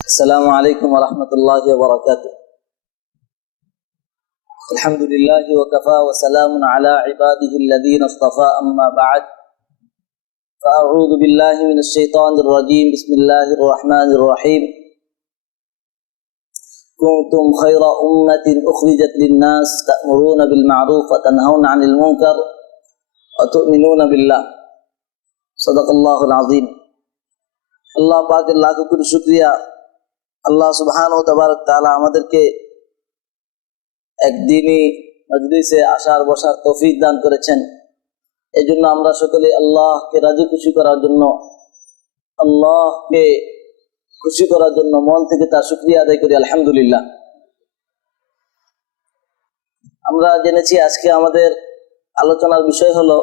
السلام عليكم ورحمة الله وبركاته. الحمد لله وكفى وسلام على عباده الذين اصطفى أما بعد فأعوذ بالله من الشيطان الرجيم. بسم الله الرحمن الرحيم. كنتم خير أمة أخرجت للناس تأمرون بالمعروف وتنهون عن المنكر وتؤمنون بالله. صدق الله العظيم. আল্লাহ পাকের লাখ কোটি শুকরিয়া, আল্লাহ সুবহানাহু ওয়া তাআলা আমাদেরকে একদিনই মজলিসে আসার বসার তৌফিক দান করেছেন। এই জন্য আমরা সকলে আল্লাহকে রাজি খুশি করার জন্য, আল্লাহকে খুশি করার জন্য মন থেকে তার শুকরিয়া আদায় করি। আলহামদুলিল্লাহ। আমরা জেনেছি আজকে আমাদের আলোচনার বিষয় হলো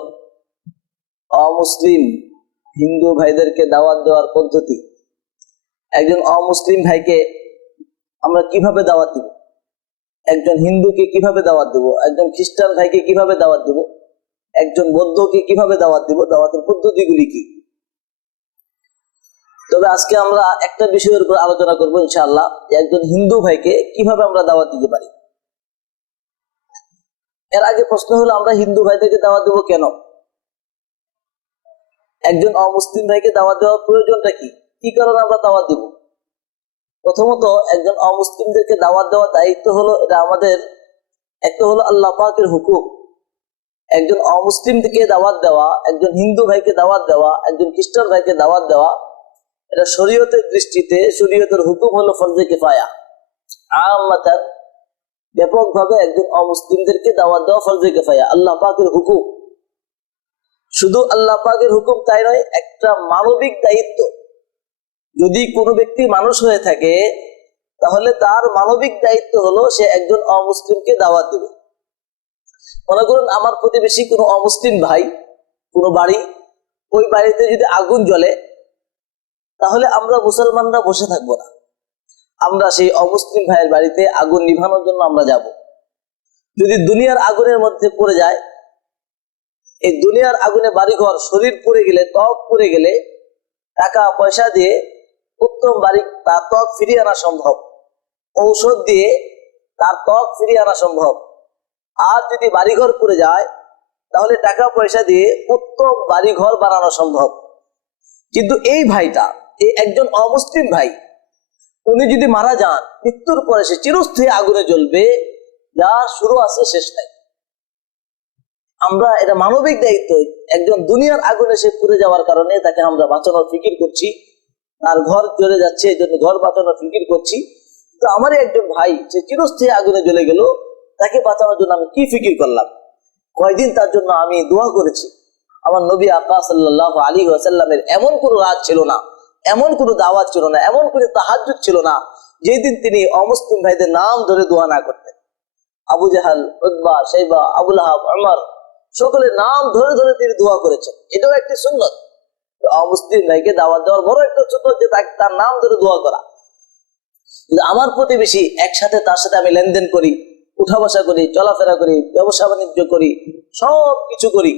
অমুসলিম হিন্দু ভাইদেরকে দাওয়াত দেওয়ার পদ্ধতি। একজন অমুসলিম ভাইকে আমরা কিভাবে দাওয়াত দেব, একজন হিন্দুকে কিভাবে দাওয়াত দেব, একজন খ্রিস্টান ভাইকে কিভাবে দাওয়াত দেব, একজন বৌদ্ধকে কিভাবে দাওয়াত দেব, দাওয়াতের পদ্ধতিগুলি কি। তবে আজকে আমরা একটা বিষয়ের উপর আলোচনা করবো ইনশাআল্লাহ, একজন হিন্দু ভাইকে কিভাবে আমরা দাওয়াত দিতে পারি। এর আগে প্রশ্ন হলো, আমরা হিন্দু ভাইদেরকে দাওয়াত দেবো কেন? একজন অমুসলিম ভাইকে দাওয়াত দেওয়ার প্রয়োজনটা কি, কি কারণে আমরা দাওয়াত দেব? প্রথমত, একজন অমুসলিমদেরকে দাওয়াত দেওয়ার দায়িত্ব হলো, এটা আমাদের একটা হলো আল্লাহ পাকের হুকুম। একজন অমুসলিমকে দাওয়াত দেওয়া, একজন হিন্দু ভাইকে দাওয়াত দেওয়া, একজন খ্রিস্টান ভাইকে দাওয়াত দেওয়া, এটা শরীয়তের দৃষ্টিতে শরীয়তের হুকুম হলো ফরজে কিফায়া। আম্মাতান ব্যাপকভাবে একজন অমুসলিমদেরকে দাওয়াত দেওয়া ফরজে কিফায়া, আল্লাহ পাকের হুকুম। শুধু আল্লাহ পাকের হুকুম তাই নয়, একটা মানবিক দায়িত্ব। যদি কোনো ব্যক্তি মানুষ হয়ে থাকে তাহলে তার মানবিক দায়িত্ব হলো সে একজন অমুসলিমকে দাওয়াত দেবে। মনে করুন আমার প্রতিবেশী কোনো অমুসলিম ভাই, কোনো বাড়ি, ওই বাড়িতে যদি আগুন জ্বলে, তাহলে আমরা মুসলমানরা বসে থাকবো না, আমরা সেই অমুসলিম ভাইয়ের বাড়িতে আগুন নিভানোর জন্য আমরা যাব। যদি দুনিয়ার আগুনের মধ্যে পড়ে যায়, এই দুনিয়ার আগুনে বাড়িঘর শরীর পুড়ে গেলে, ত্বক পুড়ে গেলে টাকা পয়সা দিয়ে উত্তম বাড়ি তার ত্বক ফিরিয়ে আনা সম্ভব, ঔষধ দিয়ে তার ত্বক ফিরিয়ে আনা সম্ভব। আর যদি বাড়িঘর পুড়ে যায় তাহলে টাকা পয়সা দিয়ে উত্তম বাড়িঘর বানানো সম্ভব। কিন্তু এই ভাইটা, এই একজন অমুসলিম ভাই, উনি যদি মারা যান, মৃত্যুর পরে সে চিরস্থায়ী আগুনে জ্বলবে, যার শুরু আছে শেষ নাই। আমরা এটা মানবিক দায়িত্ব, একজন দুনিয়ার আগুনে সে পুড়ে যাওয়ার কারণে তাকে আমরা বাঁচানোর ফিকির করছি, তার ঘর জ্বলে যাচ্ছে এই জন্য ঘর বাঁচানোর ফিকির করছি। তো আমারই একজন ভাই সে চিরস্থায়ী আগুনে জ্বলে গেল, তাকে বাঁচানোর জন্য আমি কি ফিকির করলাম, কয়দিন তার জন্য আমি দোয়া করেছি। আমার নবী আকা সাল্লাল্লাহু আলাইহি ওয়াসাল্লামের এমন কোনো রাত ছিল না, এমন কোনো দাওয়াত ছিল না, এমন কোনো তাহাজ্জুদ ছিল না যেই দিন তিনি অমুসলিম ভাইদের নাম ধরে দোয়া না করতেন। আবু জাহাল, উতবা, শাইবা, আবুল আহাব, উমর, সকলের নাম ধরে ধরে তিনি দোয়া করেছেন। এটাও একটি সুন্নত। অমুসলিম ভাইকে দাওয়াত দেওয়ার বড় একটা সুন্নত যে তার নাম ধরে দোয়া করা। কিন্তু আমার প্রতিবেশী, একসাথে তার সাথে আমি লেনদেন করি, উঠা বসা করি, চলাফেরা করি, ব্যবসা বাণিজ্য করি, সব কিছু করি,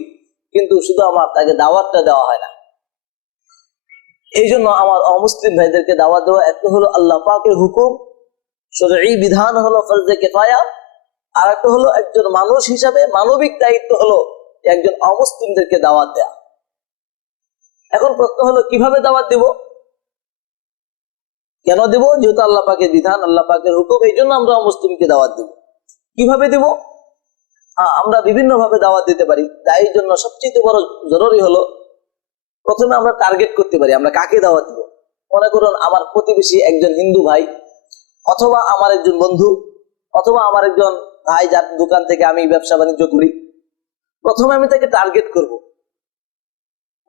কিন্তু শুধু আমার তাকে দাওয়াতটা দেওয়া হয় না। এই জন্য আমার অমুসলিম ভাইদেরকে দাওয়াত দেওয়া একটা হলো আল্লাহ পাকের হুকুম, শরঈ বিধান হলো ফরজে কিফায়া, আর একটা হলো একজন মানুষ হিসাবে মানবিক দায়িত্ব হলো একজন অমুসলিমদেরকে দাওয়াত দেয়া। এখন প্রশ্ন হলো, কিভাবে দাওয়াত দেব, কেন দেব? যেহেতু আল্লাহ পাকের বিধান, আল্লাহ পাকের হুকুম, এই জন্য আমরা অমুসলিমকে দাওয়াত দেব। কিভাবে দেব? আমরা বিভিন্ন ভাবে দাওয়াত দিতে পারি। তাই জন্য সবচেয়ে বড় জরুরি হলো, প্রথমে আমরা টার্গেট করতে পারি আমরা কাকে দাওয়াত দেব। মনে করুন আমার প্রতিবেশী একজন হিন্দু ভাই, অথবা আমার একজন বন্ধু, অথবা আমার একজন ভাই যার দোকান থেকে আমি ব্যবসা বাণিজ্য করি। প্রথমে আমি তাকে টার্গেট করব।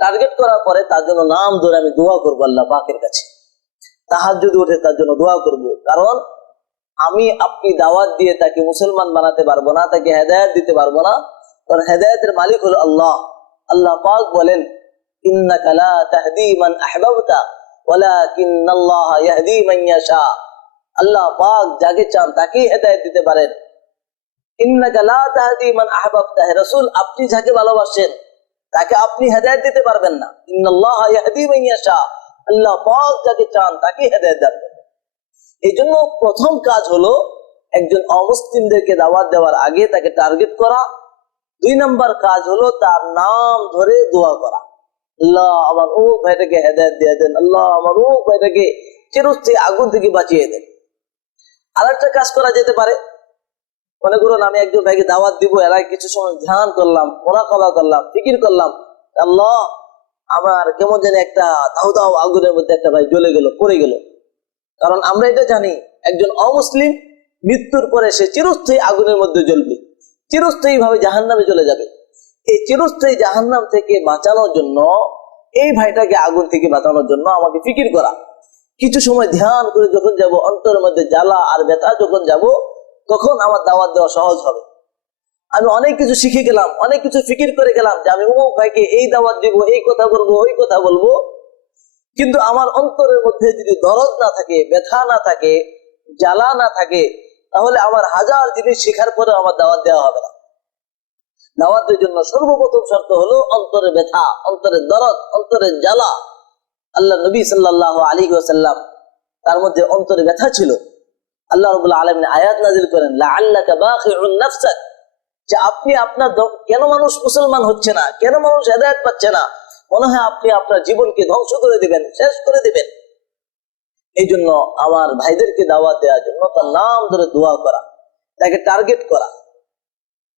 টার্গেট করার পরে তার জন্য নাম ধরে আমি দোয়া করবো আল্লাহ পাকের কাছে। তাহাজ্জুদ উঠে তার জন্য দোয়া করব, কারণ আমি আপনি দাওয়াত দিয়ে তাকে মুসলমান বানাতে পারবো না, তাকে হেদায়েত দিতে পারবো না, কারণ হেদায়েতের মালিক হলো আল্লাহ। আল্লাহ পাক বলেন, ইন্নাকা লা তাহদি মান আহবাবতা ওয়ালাকিন্নাল্লাহা ইয়াহদি মান ইয়াশা। আল্লাহ পাক যাকে চান তাকেই হেদায়েত দিতে পারেন। ইন্নাকা লা তাহদি মান আহবাবতা, হে রাসূল আপনি যাকে ভালোবাসেন তাকে আপনি হেদায়েত দিতে পারবেন না। ইন্নাল্লাহা ইয়াহদি মান ইয়াশা, আল্লাহ পাক যাকে চান তাকে হেদায়েত দান করেন। এই জন্য প্রথম কাজ হলো একজন অমুসলিমদেরকে দাওয়াত দেওয়ার আগে তাকে টার্গেট করা। 2 নম্বর কাজ হলো তার নাম ধরে দোয়া করা, আল্লাহ আমার ও ভাইটাকে হেদায়েত দিয়ে দেন, আল্লাহ আমার ও ভাইটাকে চিরস্থায়ী আগুন থেকে বাঁচিয়ে দেন। আরেকটা কাজ করা যেতে পারে, মনে করুন আমি একজন ভাইকে দাওয়াত দিব, এর আগে কিছু সময় ধ্যান করলাম, মোরাকাবা করলাম, ফিকির করলাম, আল্লাহ আমার কেমন যেন একটা দাউ দাউ আগুনের মধ্যে একটা ভাই জ্বলে গেল, পড়ে গেল। কারণ আমরা এটা জানি একজন অমুসলিম মৃত্যুর পরে সে চিরস্থায়ী আগুনের মধ্যে জ্বলবে, চিরস্থায়ী ভাবে জাহান্নামে চলে যাবে। এই চিরস্থায়ী জাহান্নাম থেকে বাঁচানোর জন্য, এই ভাইটাকে আগুন থেকে বাঁচানোর জন্য আমাকে ফিকির করা। কিছু সময় ধ্যান করে যখন যাব, অন্তরের মধ্যে জ্বালা আর ব্যথা যখন যাব, তখন আমার দাওয়াত দেওয়া সহজ হবে। আমি অনেক কিছু শিখে গেলাম, অনেক কিছু ফিকির করে গেলাম যে আমি অমুক ভাইকে এই দাওয়াত দিব, এই কথা বলবো, ওই কথা বলবো, কিন্তু আমার অন্তরের মধ্যে যদি দরদ না থাকে, ব্যথা না থাকে, জ্বালা না থাকে, তাহলে আমার হাজার জিনিস শেখার পরে আমার দাওয়াত দেওয়া হবে না। দাওয়াতের জন্য সর্বপ্রথম শর্ত হলো অন্তরে ব্যথা, অন্তরে দরদ, অন্তরে জ্বালা। আল্লাহ নবী সাল্লাল্লাহু আলাইহি ওয়াসাল্লাম তার মধ্যে অন্তরে ব্যথা ছিল। আল্লাহ রাব্বুল আলামিন আয়াত নাযিল করেন, লাআল্লাকা বাখিউন নাফসাক, যে আপনি আপনার কেন মানুষ মুসলমান হচ্ছে না, কেন মানুষ হেদায়েত পাচ্ছে না, মনে হয় আপনি আপনার জীবনকে ধ্বংস করে দিবেন, শেষ করে দিবেন। এই জন্য আমার ভাইদেরকে দাওয়াত দেওয়ার জন্য তার নাম ধরে দোয়া করা, তাকে টার্গেট করা।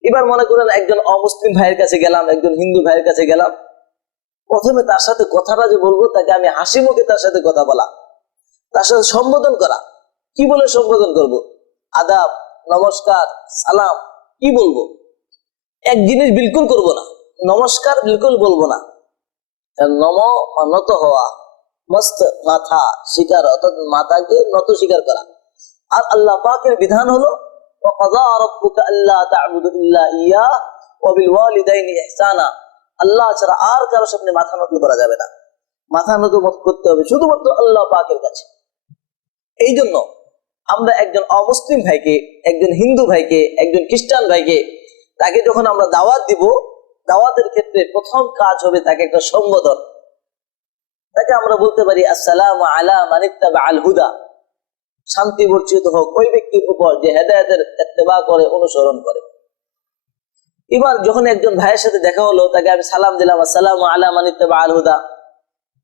এবার মনে করেন একজন অমুসলিম ভাইয়ের কাছে গেলাম, একজন হিন্দু ভাইয়ের কাছে গেলাম, প্রথমে তার সাথে কথাটা যে বলবো, তাকে আমি হাসি মুখে তার সাথে কথা বলা, তার সাথে সম্বোধন করা। কি বলে সম্বোধন করব? আদাব, নমস্কার, সালাম, কি বলবো? এক জিনিস বিলকুল করব না, নমস্কার বিলকুল বলবো না। নম নত হওয়া, মস্ত মাথা স্বীকার, অর্থাৎ মাথাকে নত স্বীকার করা। আর আল্লাহ পাকের বিধান হলো ওয়াকাযা রাব্বুকা আল্লা তা'বুদু ইল্লা ইয়্যাহ ওয়া বিল ওয়ালিদাইনি ইহসানা। আল্লাহ ছাড়া আর কারো সামনে মাথা নত করা যাবে না, মাথা নত করতে হবে শুধুমাত্র আল্লাহ পাকের কাছে। এই জন্য আমরা একজন অমুসলিম ভাইকে, একজন হিন্দু ভাইকে, একজন খ্রিস্টান ভাইকে, তাকে যখন আমরা দাওয়াত দিব, দাওয়াতের ক্ষেত্রে প্রথম কাজ হবে তাকে একটা সম্বোধন। তাকে আমরা বলতে পারি আসসালামু আলা মান ইত্তাবাআল হুদা, শান্তি বর্ষিত হোক ওই ব্যক্তির উপর যে হেদায়েতের ইত্তেবা করে, অনুসরণ করে। এবার যখন একজন ভাইয়ের সাথে দেখা হলো, তাকে আমি সালাম দিলাম, আসসালামু আলা মান ইত্তাবাআল হুদা।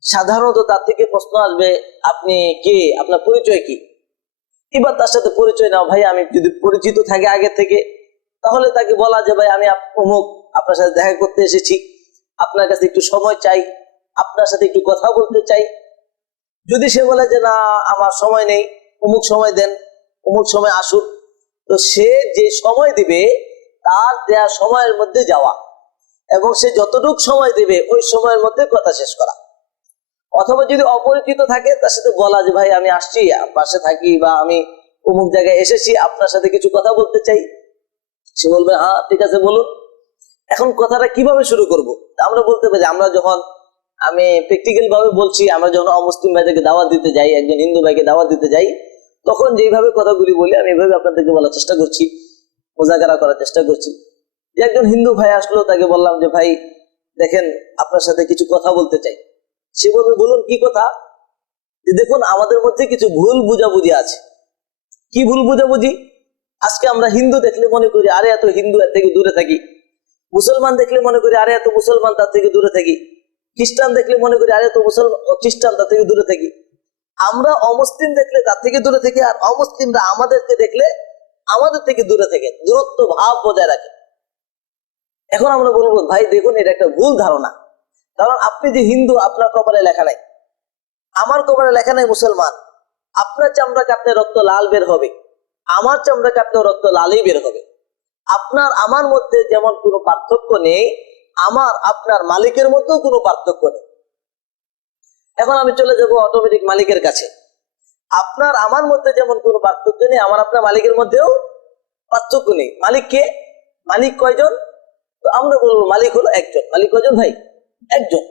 সাধারণত তার থেকে প্রশ্ন আসবে, আপনি কে, আপনার পরিচয় কি? এবার তার সাথে পরিচয় নাও। ভাই আমি যদি পরিচিত থাকে আগে থেকে, তাহলে তাকে বলা যে ভাই আমি অমুক, আপনার সাথে দেখা করতে এসেছি, আপনার কাছে একটু সময় চাই, আপনার সাথে একটু কথা বলতে চাই। যদি সে বলে যে না আমার সময় নেই, অমুক সময় দেন, অমুক সময় আসুন, তো সে যে সময় দিবে তার দেয়া সময়ের মধ্যে যাওয়া, এবং সে যতটুকু সময় দিবে ওই সময়ের মধ্যে কথা শেষ করা। অথবা যদি অপরিচিত থাকে, তার সাথে বলা যে ভাই আমি আসছি, পাশে থাকি, বা আমি অমুক জায়গায় এসেছি, আপনার সাথে কিছু কথা বলতে চাই। সে বলবে হ্যাঁ ঠিক আছে বলুন। এখন কথাটা কিভাবে শুরু করব? আমরা বলতে পারি, আমরা যখন, আমি প্র্যাকটিক্যাল ভাবে বলছি, আমরা যখন অমুসলিম ভাইদেরকে দাওয়াত দিতে যাই, একজন হিন্দু ভাইকে দাওয়াত দিতে যাই, তখন যেভাবে কথাগুলি বলি আমি এভাবে আপনাদেরকে বলার চেষ্টা করছি, মোজাকারা করার চেষ্টা করছি। যে একজন হিন্দু ভাই আসলো, তাকে বললাম যে ভাই দেখেন আপনার সাথে কিছু কথা বলতে চাই। সে বলবে বলুন কি কথা? যে দেখুন আমাদের মধ্যে কিছু ভুল বুঝাবুঝি আছে। কি ভুল বুঝাবুঝি? আজকে আমরা হিন্দু দেখলে মনে করি আরে এত হিন্দু, এর থেকে দূরে থাকি। মুসলমান দেখলে মনে করি আরে এত মুসলমান, তার থেকে দূরে থাকি। খ্রিস্টান দেখলে মনে করি আরে এত মুসলমান, খ্রিস্টান, তার থেকে দূরে থাকি। আমরা অমুসলিম দেখলে তার থেকে দূরে থাকি, আর অমুসলিমরা আমাদেরকে দেখলে আমাদের থেকে দূরে থেকে দূরত্ব ভাব বজায় রাখে। এখন আমরা বলবো ভাই দেখুন এটা একটা ভুল ধারণা। কারণ আপনি যে হিন্দু, আপনার কপালে লেখা নাই, আমার কপালে লেখা নাই মুসলমান। আপনার চামড়া কাটলে রক্ত লাল বের হবে, আমার চামড়া কাটলেও রক্ত লালই বের হবে। আপনার আমার মধ্যে যেমন কোনো পার্থক্য নেই, আমার আপনার মালিকের মধ্যেও কোনো পার্থক্য নেই। এখন আমি চলে যাব অটোমেটিক মালিকের কাছে। আপনার আমার মধ্যে যেমন কোনো পার্থক্য নেই, আমার আপনার মালিকের মধ্যেও পার্থক্য নেই। মালিক কে? মালিক কয়জন? তো আমরা বলবো মালিক হলো একজন। মালিক কয়জন ভাই? একজন।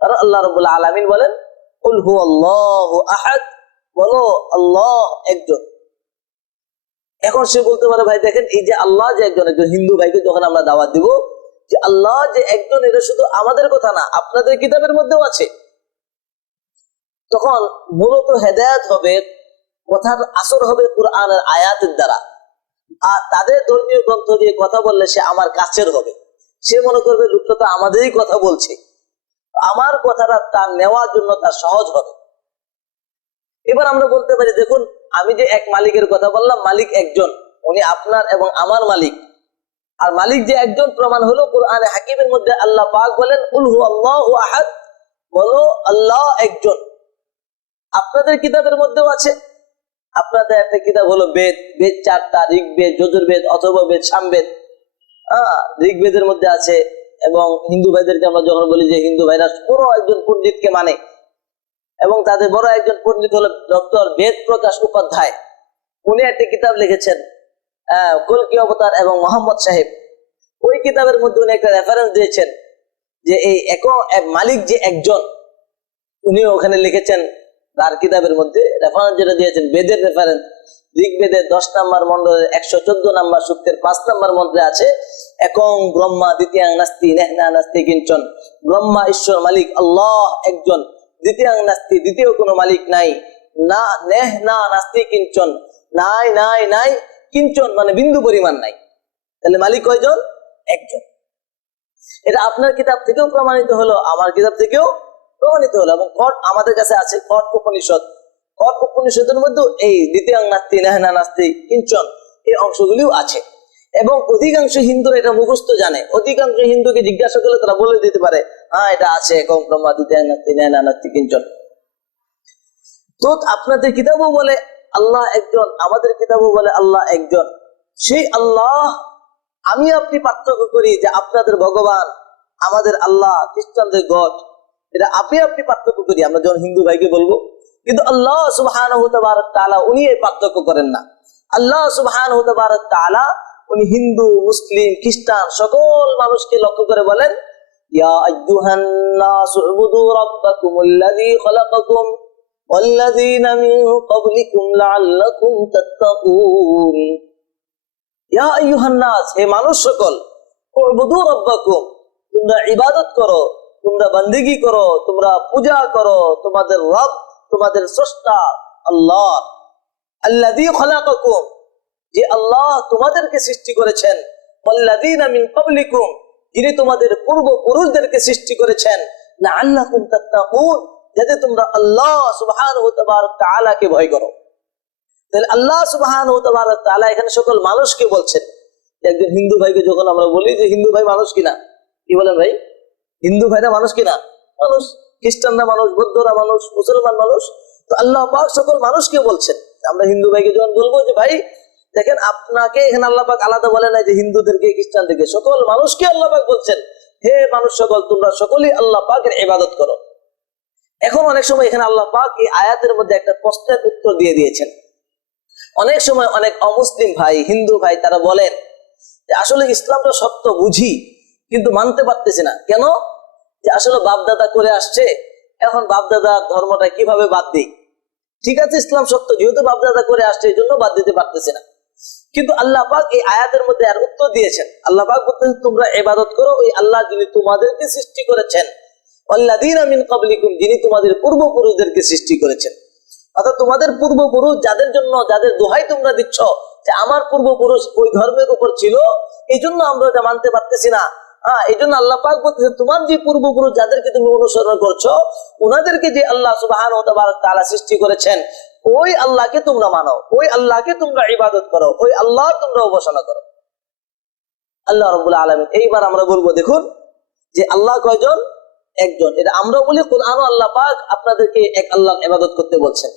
কারণ আল্লাহ রাব্বুল আলামিন বলেন কুল হুয়াল্লাহু আহাদ, বলো আল্লাহ একজন। এখন সে বলতে পারে ভাই দেখেন এই যে আল্লাহ যে একজন, একজন হিন্দু ভাইকে যখন আমরা দাওয়াত দিব যে আল্লাহ যে একজন, এটা শুধু আমাদের কথা না, আপনাদের কিতাবের মধ্যেও আছে। তখন মূলত হেদায়েত হবে, কথার আসর হবে কোরআনের আয়াতের দ্বারা। আর তাদের ধর্মীয় গ্রন্থ দিয়ে কথা বললে সে আমার কাছের হবে, সে মনে করবে লোকটা তো আমাদেরই কথা বলছে, আমার কথাটা তার নেওয়ার জন্য তার সহজ হবে। এবার আমরা বলতে পারি, দেখুন আমি যে এক মালিকের কথা বললাম, মালিক একজন, উনি আপনার এবং আমার মালিক। আর মালিক যে একজন প্রমাণ হলো কোরআনে হাকিমের মধ্যে আল্লাহ পাক বলেন কুল হু আল্লাহু আহাদ, বলো আল্লাহ একজন। আপনাদের কিতাবের মধ্যেও আছে, আপনাদের একটা কিতাব হলো বেদ, বেদ চারটা, ঋগ্বেদ, যজুর্বেদ, অথর্ববেদ, সামবেদ। ঋগ্বেদের মধ্যে আছে। এবং হিন্দু ভাইদেরকে আমরা যখন বলি যে হিন্দু ভাইরা বড় একজন পণ্ডিতকে মানে, এবং তাদের বড় একজন পণ্ডিত হলো ডক্টর বেদ প্রকাশ উপাধ্যায়। উনি একটা কিতাব লিখেছেন কলকি অবতার এবং মোহাম্মদ সাহেব। ওই কিতাবের মধ্যে উনি একটা রেফারেন্স দিয়েছেন যে এই মালিক যে একজন, উনি ওখানে লিখেছেন তার কিতাবের মধ্যে রেফারেন্স যেটা দিয়েছেন, বেদের রেফারেন্স। ঋগ্বেদের 10 নম্বর মন্ডলের 114 নম্বর সূক্তের 5 নম্বর মন্ত্রে আছে, একং ব্রহ্মা দ্বিতীয়াং নাস্তি নেহনা নাস্তি কিঞ্চন। ব্রহ্মা ঈশ্বর মালিক আল্লাহ একজন, দ্বিতীয়াং নাস্তি দ্বিতীয় কোনো মালিক নাই, না নেহনা নাস্তি কিঞ্চন, নাই নাই নাই, কিঞ্চন মানে বিন্দু পরিমাণ নাই। তাহলে মালিক কয়জন? একজন। এটা আপনার কিতাব থেকেও প্রমাণিত হলো, আমার কিতাব থেকেও প্রমাণিত হলো। এবং কট আমাদের কাছে আছে, কট উপনিষদ। কট উপনিষদের মধ্যে এই দ্বিতীয়াং নাস্তি নেহনা নাস্তি কিঞ্চন এই অংশগুলিও আছে। এবং অধিকাংশ হিন্দুরা এটা মুখস্থ জানে। অধিকাংশ হিন্দুকে জিজ্ঞাসা করলে তারা বলে দিতে পারে, হ্যাঁ এটা আছে, একং ব্রহ্মা দ্বিতীয়াং নাস্তি নেহনা নাস্তি কিঞ্চন। তো আপনাদের কিতাবও বলে আল্লাহ একজন, আমাদের কিতাবও বলে আল্লাহ একজন। সেই আল্লাহ আমি আপনি পার্থক্য করি যে আপনাদের ভগবান, আমাদের আল্লাহ, খ্রিস্টানদের গড, এটা আপনি আপনি পার্থক্য করি আমরা যখন হিন্দু ভাইকে বলবো। কিন্তু আল্লাহ সুবহানাহু তাবারাক তাআলা উনি এই পার্থক্য করেন না। আল্লাহ সুবহানাহু তাবারাক তাআলা উনি হিন্দু, মুসলিম, খ্রিস্টান সকল মানুষকে লক্ষ্য করে বলেন, ইয়া আইয়ুহান নাসু উবুদু রাব্বাকুমুল্লাযী খালাকাকুম ওয়াল্লাযীনা মিন ক্বাবলিকুম লাআল্লাকুম তাত্তাকুন। ইয়া আইয়ুহান নাস, হে মানুষ সকল, উবুদু রাব্বাকুম, তোমরা ইবাদত করো, তোমরা বন্দেগী করো, তোমরা পূজা করো তোমাদের রব, তোমাদের স্রষ্টা আল্লাহ। আল্লাযী খালাকাকুম, যে আল্লাহ তোমাদেরকে সৃষ্টি করেছেন, ওয়াল্লাযীনা মিন ক্বাবলিকুম, যিনি তোমাদের পূর্বপুরুষদেরকে সৃষ্টি করেছেন, লাআল্লাকুম তাত্তাকুন, যাতে তোমরা আল্লাহ সুবহানাহু তাবারাক তাআলাকে ভয় করো। তাহলে আল্লাহ সুবহানাহু তাবারাক তাআলা এখানে সকল মানুষকে বলছেন। একজন হিন্দু ভাইকে যখন আমরা বলি যে হিন্দু ভাই মানুষ কিনা, কি বলেন ভাই? হিন্দু ভাইরা মানুষ কিনা? মানুষ। খ্রিস্টানরা মানুষ, বৌদ্ধরা মানুষ, মুসলমান মানুষ। তো আল্লাহ পাক সকল মানুষকে বলছেন। আমরা হিন্দু ভাইকে যখন বলবো যে ভাই দেখেন, আপনাকে এখানে আল্লাহ পাক আলাদা বলে নাই যে হিন্দুদেরকে, খ্রিস্টানদেরকে, সকল মানুষকে আল্লাহ পাক বলছেন, হে মানুষ সকল, তোমরা সকলেই আল্লাহ পাকের ইবাদত করো। এখন অনেক সময় এখানে আল্লাহ পাক এই আয়াতের মধ্যে একটা প্রশ্নের উত্তর দিয়ে দিয়েছেন। অনেক সময় অনেক অমুসলিম ভাই, হিন্দু ভাই তারা বলেন যে আসলে ইসলামটা সত্য বুঝি কিন্তু মানতে পারতেছি না। কেন? যে আসলে বাপদাদা করে আসছে, এখন বাপদাদা ধর্মটা কিভাবে বাদ দিই? ঠিক আছে, ইসলাম সত্য, যেহেতু বাপদাদা করে আসছে এই জন্য বাদ দিতে পারতেছি না। কিন্তু আল্লাহ পাক এই আয়াতের মধ্যে আর উত্তর দিয়েছেন। আল্লাহ পাক বলতেছেন তোমরা ইবাদত করো ওই আল্লাহ যিনি তোমাদেরকে সৃষ্টি করেছেন, ওয়াল্লাযীনা মিন ক্বাবলিকুম, যিনি তোমাদের পূর্বপুরুষদেরকে সৃষ্টি করেছেন। অর্থাৎ তোমাদের পূর্বপুরুষ যাদের জন্য, যাদের দোহাই তোমরা দিচ্ছ যে আমার পূর্বপুরুষ ওই ধর্মের উপর ছিল, এই জন্য আমরা এটা মানতে পারতেছি না। এই জন্য আল্লাহ পাক বলতেছেন তোমার যে পূর্বপুরুষ যাদেরকে তুমি অনুসরণ করছো, ওনাদেরকে যে আল্লাহ সুবহানাহু ওয়া তাআলা সৃষ্টি করেছেন, ওই আল্লাহকে তোমরা মানো, ওই আল্লাহকে তোমরা ইবাদত করো, ওই আল্লাহ তোমরা উপাসনা করো। আল্লাহ রাব্বুল আলামিন। এইবার আমরা বলবো, দেখুন যে আল্লাহ কয়জন? একজন। এটা আমরা বলি, কোরআন আল্লাহ পাক আপনাদেরকে এক আল্লাহর ইবাদত করতে বলছেন।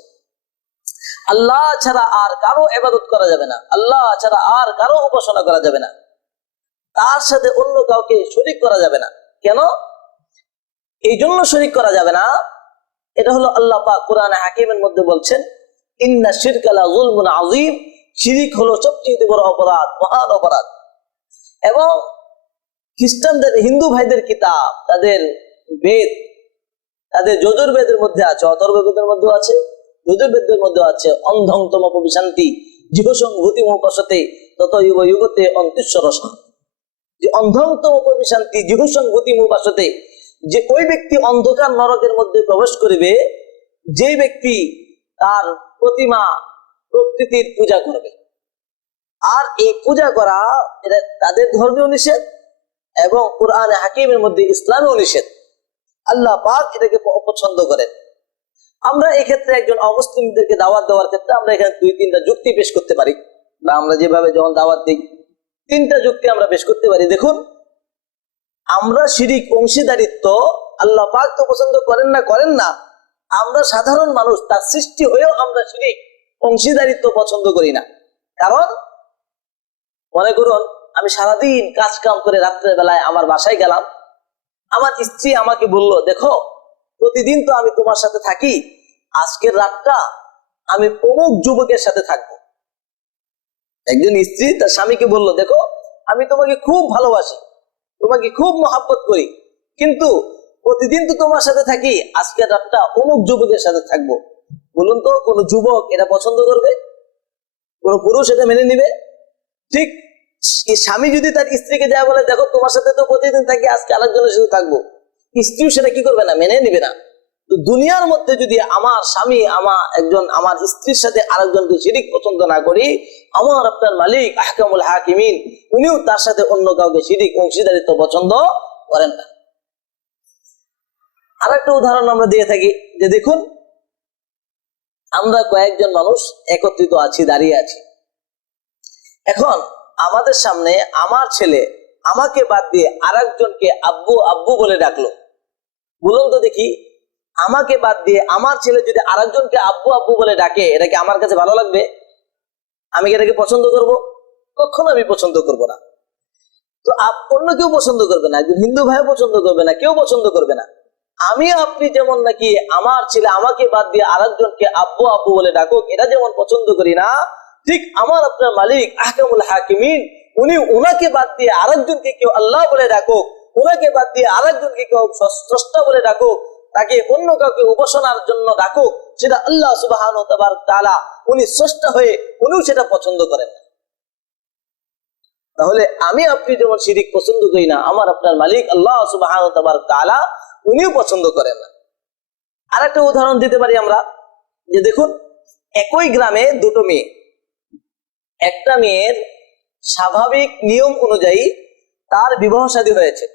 আল্লাহ ছাড়া আর কারো ইবাদত করা যাবে না, আল্লাহ ছাড়া আর কারো উপাসনা করা যাবে না, তার সাথে অন্য কাউকে শরীক করা যাবে না। কেন এই জন্য শরীক করা যাবে না? এটা হলো আল্লাহ পাক কোরআনে হাকিমের মধ্যে বলছেন, ইন্না শিরকা লা যুলমুন আযীম, শিরক হলো সবচেয়ে বড় অপরাধ, মহান অপরাধ। এবং খ্রিস্টানদের, হিন্দু ভাইদের কিতাব, তাদের বেদ, তাদের যজুর্বেদের মধ্যে আছে, অথর্ববেদের মধ্যে আছে, যজুর্বেদের মধ্যে আছে, অন্ধং তমপি শান্তি জিহসং ভূতিমুপসতে তত ইব ইবতে অন্তিশ্বরস। যে অন্ধং তমপি শান্তি জিহসং ভূতিমুপসতে, যে ওই ব্যক্তি অন্ধকার নরকের মধ্যে প্রবেশ করিবে যে ব্যক্তি তার প্রতিমা প্রকৃতির পূজা করবে, আর এই পূজা করা এটা তাদের ধর্মীয় নিষেধ এবং কোরআনে হাকিমের মধ্যে ইসলামেও নিষেধ। আল্লাহ পাক এটাকে অপছন্দ করেন। আমরা এই ক্ষেত্রে একজন অমুসলিমদেরকে দাওয়াত দেওয়ার ক্ষেত্রে আমরা এখানে 2-3টা যুক্তি পেশ করতে পারি, বা আমরা যেভাবে যখন দাওয়াত দিই 3টা যুক্তি আমরা পেশ করতে পারি। দেখুন, আমরা শিরিক অংশীদারিত্ব আল্লাহ পাক তো পছন্দ করেন না, আমরা সাধারণ মানুষ, তার সৃষ্টি হয়েও আমরা শিরিক অংশীদারিত্ব পছন্দ করি না। কারণ মনে করুন আমি সারাদিন কাজ কাম করে রাত্রের বেলায় আমার বাসায় গেলাম, আমার স্ত্রী আমাকে বলল, দেখো প্রতিদিন তো আমি তোমার সাথে থাকি, আজকের রাতটা আমি অমুক যুবকের সাথে থাকবো। একজন স্ত্রী তার স্বামীকে বলল, দেখো আমি তোমাকে খুব ভালোবাসি, তোমাকে খুব মহাব্বত করি, কিন্তু প্রতিদিন তো তোমার সাথে থাকি, আজকের রাতটা অমুক যুবকের সাথে থাকবো। বলুন তো কোন যুবক এটা পছন্দ করবে? কোন পুরুষ এটা মেনে নিবে? ঠিক স্বামী যদি তার স্ত্রীকে যা বলে, দেখো তোমার সাথে তো প্রতিদিন থাকি, আজকে আরেকজনের সাথে থাকবো, স্ত্রীও সেটা কি করবে না? মেনে নিবে না। তো দুনিয়ার মধ্যে যদি আমার স্বামী আমার স্ত্রীর সাথে আরেকজনকে শিরিক পছন্দ না করি, আমার আপনার মালিক আহকামুল হাকিমিন উনিও তার সাথে অন্য কাউকে শিরিক অংশীদারিত্ব পছন্দ করেন না। আর একটা উদাহরণ আমরা দিয়ে থাকি যে দেখুন, আমরা কয়েকজন মানুষ একত্রিত আছি, দাঁড়িয়ে আছি। এখন আমাদের সামনে আমার ছেলে আমাকে বাদ দিয়ে আরেকজনকে আব্বু আব্বু বলে ডাকলো। বলুন তো দেখি, আমাকে বাদ দিয়ে আমার ছেলে যদি আরেকজনকে আব্বু আব্বু বলে ডাকে, এটা কি আমার কাছে ভালো লাগবে? আমি কি এটাকে পছন্দ করব? কখনো আমি পছন্দ করব না। তো অন্য কেউ পছন্দ করবে না, একজন হিন্দু ভাই পছন্দ করবে না, কেউ পছন্দ করবে না। আমি আপনি যেমন নাকি আমার ছেলে আমাকে বাদ দিয়ে আরেকজনকে আব্বু আব্বু বলে ডাকুক, এটা যেমন পছন্দ করি না, ঠিক আমার আপনার মালিক আহকামুল হাকিমিন উনি ওনাকে বাদ দিয়ে আরেকজনকে কেউ আল্লাহ বলে ডাকুক, ওনাকে বাদ দিয়ে আরেকজনকে কেউ স্রষ্টা বলে ডাকুক, তাকে অন্য কাউকে উপাসনার জন্য ডাকুক, সেটা আল্লাহ সুবহানাহু ওয়া তাআলা উনি স্রষ্টা হয়ে উনিও সেটা পছন্দ করেন। তাহলে আমি আপনি যেমন শিরিক পছন্দ করি না, আমার আপনার মালিক আল্লাহ সুবহানাহু ওয়া তাআলা উনিও পছন্দ করেন না। আর একটা উদাহরণ দিতে পারি আমরা, যে দেখুন একই গ্রামে দুটো মেয়ে, একটা মেয়ের স্বাভাবিক নিয়ম অনুযায়ী তার বিবাহ শাদী হয়েছে।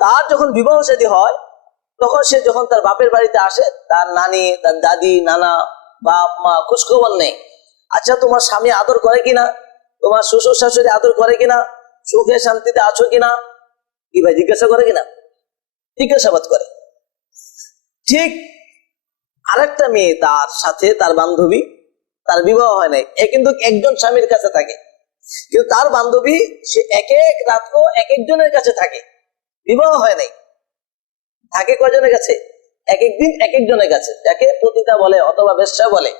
তার যখন বিবাহ শাদী হয়, তখন সে যখন তার বাপের বাড়িতে আসে, তার নানি, তার দাদি, নানা, বাপ মা খোঁজখবর নেই। আচ্ছা তোমার স্বামী আদর করে কিনা, তোমার শ্বশুর শাশুড়ি আদর করে কিনা, সুখে শান্তিতে আছো কিনা, কি ভাই জিজ্ঞাসা করে কিনা? জিজ্ঞাসাবাদ করে। ঠিক আরেকটা মেয়ে, তার সাথে তার বান্ধবী, তার বিবাহ হয় নাই, এ কিন্তু একজন স্বামীর কাছে থাকে, কিন্তু তার বান্ধবী সে এক এক রাত্র এক একজনের কাছে থাকে, বিবাহ হয় নাই, থাকে কয়জনের কাছে? এক একদিন এক একজনের কাছে, যাকে পতিতা বলে অথবা বেশ্যা বলে।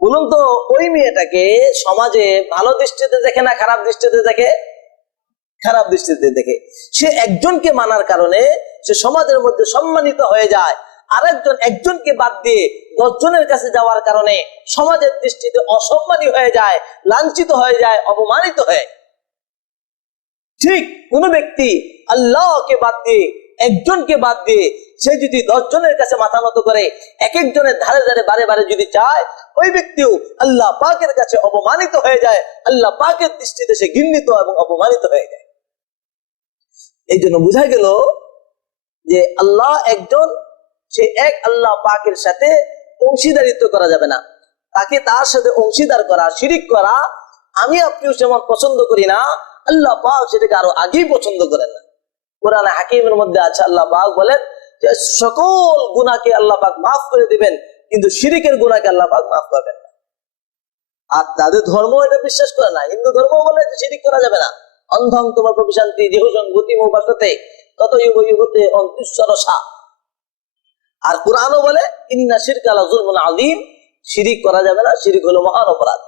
বলুন তো ওই মেয়েটাকে সমাজে ভালো দৃষ্টিতে দেখে না খারাপ দৃষ্টিতে দেখে? খারাপ দৃষ্টিতে দেখে। সে একজনকে মানার কারণে সে সমাজের মধ্যে সম্মানিত হয়ে যায়, একজনকে বাদ দিয়ে 10 জনের কাছে যাওয়ার কারণে সমাজের দৃষ্টিতে অসম্মানী হয়ে যায়, লাঞ্ছিত হয়ে যায়, অপমানিত হয়ে। ঠিক কোন ব্যক্তি আল্লাহকে বাদ দিয়ে, একজনকে বাদ দিয়ে সে যদি 10 জনের কাছে মাথা নত করে, এক একজনের ধারে ধারে বারে বারে যদি চায়, ওই ব্যক্তিও আল্লাহ পাকের কাছে অপমানিত হয়ে যায়, আল্লাহ পাকের দৃষ্টিতে সে ঘৃণিত এবং অপমানিত হয়ে যায়। এই জন্য বোঝা গেল যে আল্লাহ একজন, সে এক আল্লাহ পাকের সাথে অংশীদারিত্ব করা যাবে না। তাকে তার সাথে অংশীদার করা, শিরিক করা আমি আপনিও যেমন পছন্দ করি না, আল্লাহ পাক সেটাকে আরো আগেই পছন্দ করেন না। কোরআনে হাকিমের মধ্যে আছে, আল্লাহ পাক বলেন যে সকল গুনাহকে আল্লাহ পাক মাফ করে দিবেন, কিন্তু শিরিকের গুনাহকে আল্লাহ পাক মাফ করবেন না। আর তাদের ধর্ম এটা বিশ্বাস করে না। হিন্দু ধর্ম বলে যে শিরিক করা যাবে না, অন্ধং তোমার প্রবিশান্তি যেহুসং গতি মুবাসতে তত ইউব ইউবতে অন্তুশ্বরসা। আর কুরআনও বলে ইন্না শিরকা লাযুলমুন আযীম, শিরিক করা যাবে না, শিরিক হলো মহান অপরাধ।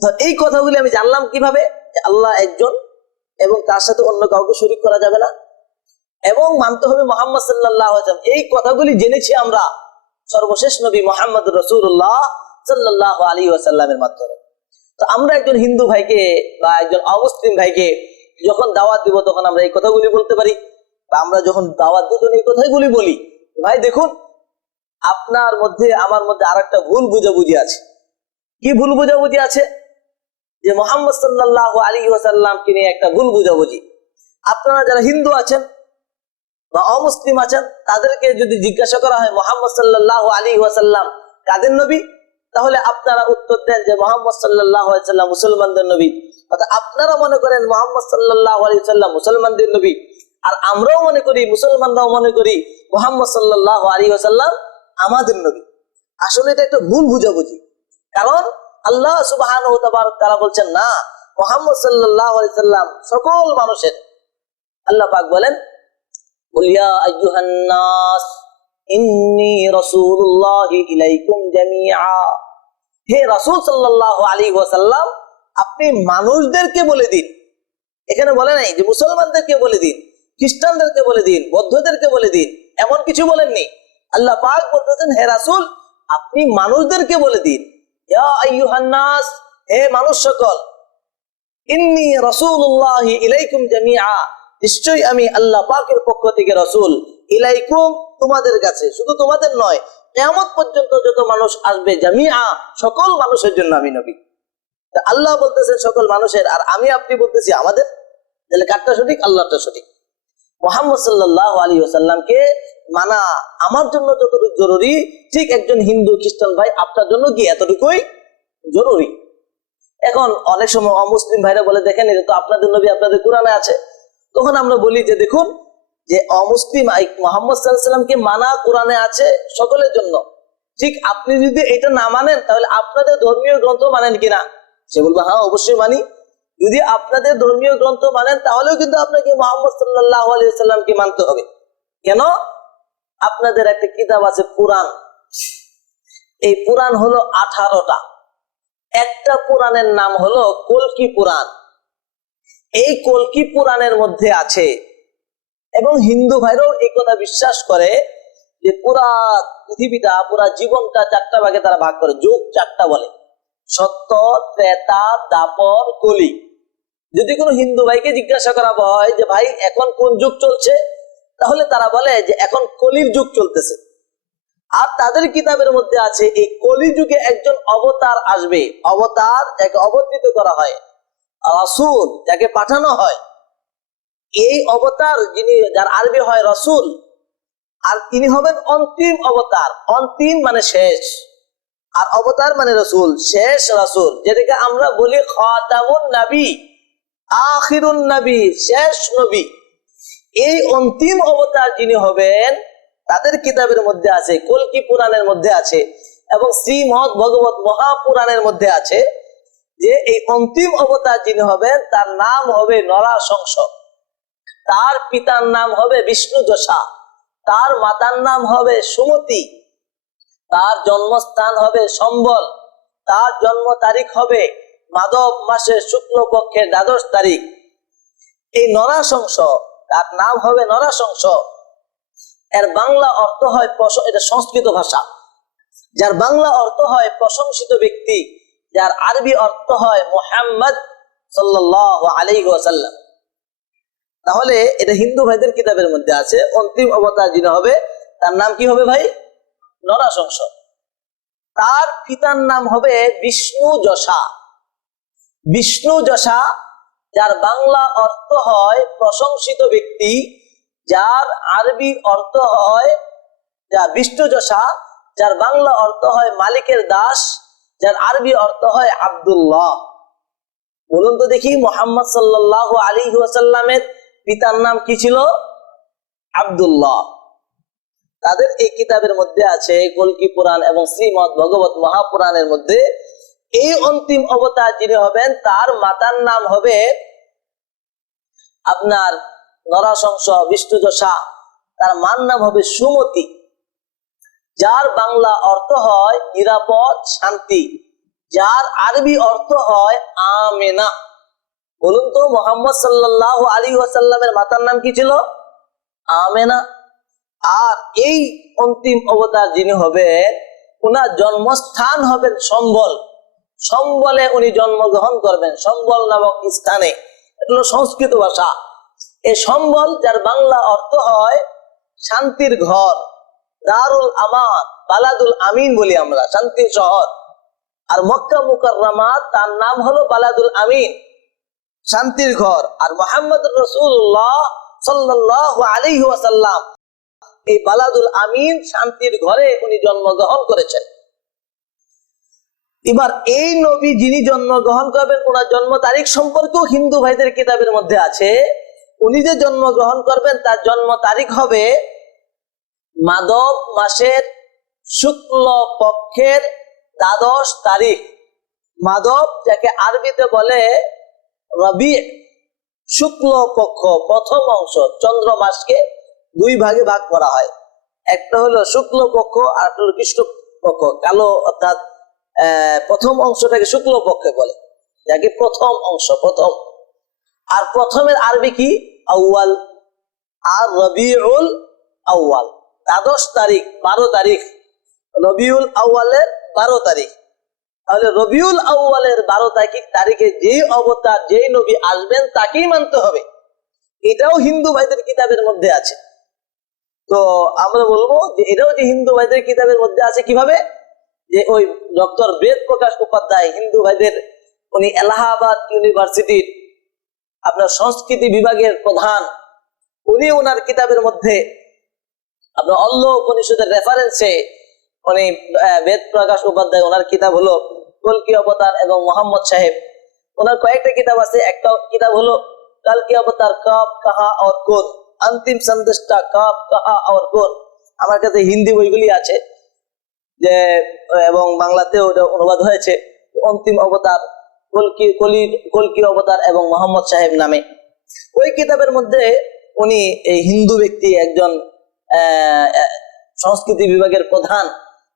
তো এই কথাগুলি আমি জানলাম কিভাবে? আল্লাহ একজন এবং তার সাথে অন্য কাউকে শরীক করা যাবে না, এবং মানতে হবে মুহাম্মদ সাল্লাল্লাহু আলাইহি ওয়াসাল্লাম। এই কথাগুলি জেনেছি আমরা সর্বশেষ নবী মুহাম্মদ রাসূলুল্লাহ সাল্লাল্লাহু আলাইহি ওয়াসাল্লামের মাধ্যমে। তো আমরা একজন হিন্দু ভাইকে বা একজন অমুসলিম ভাইকে যখন দাওয়াত দিব, তখন আমরা এই কথাগুলি বলতে পারি, বা আমরা যখন দাওয়াত দিব এই কথাগুলি বলি, ভাই দেখুন, আপনার মধ্যে আমার মধ্যে আরেকটা ভুল বুঝাবুঝি আছে। কি ভুল বুঝাবুঝি আছে? যে মুহাম্মদ সাল্লাল্লাহু আলাইহি ওয়াসাল্লামকে নিয়ে একটা ভুল বুঝাবুঝি। আপনারা যারা হিন্দু আছেন বা অমুসলিম আছেন, তাদেরকে যদি জিজ্ঞাসা করা হয় মুহাম্মদ সাল্লাল্লাহু আলাইহি ওয়াসাল্লাম কাদের নবী, তাহলে আপনারা উত্তর দেন যে মুহাম্মদ সাল্লাল্লাহু আলাইহি ওয়াসাল্লাম মুসলমানদের নবী। অর্থাৎ আপনারা মনে করেন মুহাম্মদ সাল্লাল্লাহু আলাইহি ওয়াসাল্লাম মুসলমানদের নবী, আর আমরাও মনে করি, মুসলমানরাও মনে করি মুহাম্মদ সাল্লাল্লাহু আলাইহি ওয়াসাল্লাম আমাদের নবী। আসলে এটা একটা ভুল বুঝাবুঝি। কারণ আল্লাহ সুবহানাহু ওয়া তাআলা বলছেন না, মুহাম্মদ সাল্লাল্লাহু আলাইহি ওয়াসাল্লাম সকল মানুষের। আল্লাহ পাক বলেন, কুল ইয়া আইয়ুহান নাস ইন্নী রাসূলুল্লাহি ইলাইকুম জামিআ। হে রাসূল সাল্লাল্লাহু আলাইহি ওয়াসাল্লাম, আপনি মানুষদেরকে বলে দিন। এখানে বলে নাই যে মুসলমানদেরকে বলে দিন, খ্রিস্টানদেরকে বলে দিন, বৌদ্ধদেরকে বলে দিন, এমন কিছু বলেননি। আল্লাহ পাক বলতেছেন, হে রাসূল, আপনি মানুষদেরকে বলে দিন, ইয়া আইয়ুহান নাস, হে মানুষ সকল, ইন্নী রাসূলুল্লাহি ইলাইকুম জামিআ, নিশ্চয়ই আমি আল্লাহ পাকের পক্ষ থেকে রাসূল, ইলাইকুম তোমাদের কাছে, শুধু তোমাদের নয়, কিয়ামত পর্যন্ত যত মানুষ আসবে, জামিআ সকল মানুষের জন্য আমি নবী। আল্লাহ বলতেছেন সকল মানুষের, আর আমি আপনি বলতেছি আমাদের। তাহলে কারটা সঠিক? আল্লাহটা সঠিক। মুহাম্মদ সাল্লাল্লাহু আলাইহি ওয়াসাল্লামকে মানা আমার জন্য যতটুকু জরুরি, ঠিক একজন হিন্দু খ্রিস্টান ভাই আপনার জন্য কি এতটুকুই জরুরি। এখন অনেক সময় অমুসলিম ভাইরা বলে, দেখেন এটা তো আপনাদের নবী, আপনাদের কোরআনে আছে। তখন আমরা বলি যে দেখুন, যে অমুসলিম মুহাম্মদ সাল্লাল্লাহু আলাইহি ওয়াসাল্লামকে মানা কোরআনে আছে সকলের জন্য, ঠিক আপনি যদি এটা না মানেন তাহলে আপনাদের ধর্মীয় গ্রন্থ মানেন কিনা? সে বলবে হ্যাঁ অবশ্যই মানি। যদি আপনাদের ধর্মীয় গ্রন্থ মানেন তাহলেও কিন্তু আপনাকে মুহাম্মদ সাল্লাল্লাহু আলাইহি ওয়াসাল্লামকে মানতে হবে। কেন? আপনাদের একটা কিতাব আছে পুরাণ, এই পুরাণ হলো 18টা। একটা পুরাণের নাম হলো কল্কি পুরাণ। এই কল্কি পুরাণের মধ্যে আছে, এবং হিন্দু ভাইরাও এই কথা বিশ্বাস করে যে পুরা পৃথিবীটা, পুরা জীবনটা 4টা ভাগে তারা ভাগ করে, যুগ 4টা বলে, সত্য, ত্রেতা, দ্বাপর, কলি। যদি কোনো হিন্দু ভাইকে জিজ্ঞাসা করা হয় যে ভাই এখন কোন যুগ চলছে, তাহলে তারা বলে যে এখন কলির যুগ চলতেছে। আর তাদের কিতাবের মধ্যে আছে এই কলি যুগে একজন অবতার আসবে, অবতার যাকে অবতরিত করা হয়, রাসূল যাকে পাঠানো হয়। এই অবতার যিনি, যার আরবি হয় রাসূল, আর তিনি হবেন অন্তিম অবতার। অন্তিম মানে শেষ, আর অবতার মানে রাসূল, শেষ রাসূল, যেটাকে আমরা বলি খাতামুন নবী, আখিরুন নবী, শেষ নবী। এই অন্তিম অবতার যিনি হবেন, তাদের কিতাবের মধ্যে আছে, কল্কি পুরাণের মধ্যে আছে, এবং শ্রীমদ ভগবত মহাপুরাণের মধ্যে আছে যে এই অন্তিম অবতার যিনি হবেন তার নাম হবে নরাশংস, তার পিতার নাম হবে বিষ্ণুযশা, তার মাতার নাম হবে সুমতি, তার জন্মস্থান হবে সম্বল, তার জন্ম তারিখ হবে মাধব মাসের শুক্লপক্ষের 12 তারিখ। এই নরাশংস, তার নাম হবে নরাশংস। এর বাংলা অর্থ হয়, এটা সংস্কৃত ভাষা, যার বাংলা অর্থ হয় প্রশংসিত ব্যক্তি, যার আরবি অর্থ হয় মুহাম্মদ সাল্লাল্লাহু আলাইহি ওয়াসাল্লাম। তাহলে এটা হিন্দু ভাইদের কিতাবের মধ্যে আছে, অন্তিম অবতার যিনি হবে তার নাম কি হবে ভাই? নরাশংস। তার পিতার নাম হবে বিষ্ণুযশা। বিষ্ণুযশা, যার বাংলা অর্থ হয় প্রশংসিত ব্যক্তি, যার আরবি অর্থ হয়, যা বিষ্ণুযশা, যার বাংলা অর্থ হয় মালিকের দাস, যার আরবি অর্থ হয় আব্দুল্লাহ। বলুন তো দেখি, মুহাম্মদ সাল্লাল্লাহু আলাইহি ওয়াসাল্লামের পিতার নাম কি ছিল? আব্দুল্লাহ। তাদের এই কিতাবের মধ্যে আছে, কল্কি পুরাণ এবং শ্রীমদ ভগবত মহাপুরাণের মধ্যে, এই অন্তিম অবতার যিনি হবেন তার মাতার নাম হবে আপনার নরাশংস, বিষ্ণুযশা, তার মার নাম হবে সুমতি, যার বাংলা অর্থ হয় নিরাপদ, শান্তি, যার আরবি অর্থ হয় আমেনা। বলুন তো মুহাম্মদ সাল্লাল্লাহু আলাইহি ওয়াসাল্লামের মাতার নাম কি ছিল? আমেনা। আর এই অন্তিম অবতার যিনি হবেন, ওনার জন্মস্থান হবেন সম্বল। সম্বলে উনি জন্মগ্রহণ করবেন, সম্বল নামক স্থানে। এটা হলো সংস্কৃত ভাষা। এই সম্বল, যার বাংলা অর্থ হয় শান্তির ঘর, দারুল আমান, বালাদুল আমিন বলি আমরা, শান্তির শহর। আর মক্কা মুকাররমা তার নাম হলো বালাদুল আমিন, শান্তির ঘর। আর মুহাম্মদুর রাসূলুল্লাহ সাল্লাল্লাহু আলাইহি ওয়াসাল্লাম এই বালাদুল আমিন, শান্তির ঘরে উনি জন্মগ্রহণ করেছেন। এবার এই নবী যিনি জন্মগ্রহণ করবেন, ওনার জন্ম তারিখ সম্পর্কেও হিন্দু ভাইদের কিতাবের মধ্যে আছে। উনি যে জন্মগ্রহণ করবেন তার জন্ম তারিখ হবে মাদব মাসের শুক্ল পক্ষের ১২ তারিখ। মাদব যাকে আরবিতে বলে রবি, শুক্ল পক্ষ প্রথম অংশ। চন্দ্র মাসকে 2 ভাগে ভাগ করা হয়, একটা হলো শুক্ল পক্ষ আর একটা হলো কৃষ্ণ পক্ষ, কালো, অর্থাৎ প্রথম অংশটাকে শুক্ল পক্ষে বলে, যাকে প্রথম অংশ, প্রথম। আর প্রথমের আরবি কি? আউয়াল। আর রবিউল আউয়াল ১২ তারিখ, 12 তারিখ, রবিউল আউয়ালের 12 তারিখ। তাহলে রবিউল আউয়ালের 12 তারিখে যেই অবতার, যেই নবী আসবেন তাকেই মানতে হবে। এটাও হিন্দু ভাইদের কিতাবের মধ্যে আছে। তো আমরা বলবো যে এটাও যে হিন্দু ভাইদের কিতাবের মধ্যে আছে কিভাবে, যে ওই ডক্টর বেদ প্রকাশ উপাধ্যায়, হিন্দু ভাইদের, উনি এলাহাবাদ ইউনিভার্সিটির আপনার সংস্কৃতি বিভাগের প্রধান, উনি ওনার কিতাবের মধ্যে আপনার অল্ল উপনিষদের রেফারেন্সে উনি বেদ প্রকাশ উপাধ্যায়, ওনার কিতাব হলো কলকি অবতার এবং মোহাম্মদ সাহেব। ওনার কয়েকটা কিতাব আছে, একটা কিতাব হলো কলকি অবতার কব কাহা और कौन, अंतिम संदेष्टा कब कहा और कौन। আমার কাছে হিন্দি বইগুলি আছে, যে এবং বাংলাতেও অনুবাদ হয়েছে, অন্তিম অবতার, কলকি অবতার এবং মোহাম্মদ সাহেব নামে। ওই কিতাবের মধ্যে উনি এই হিন্দু ব্যক্তি, একজন সংস্কৃতি বিভাগের প্রধান,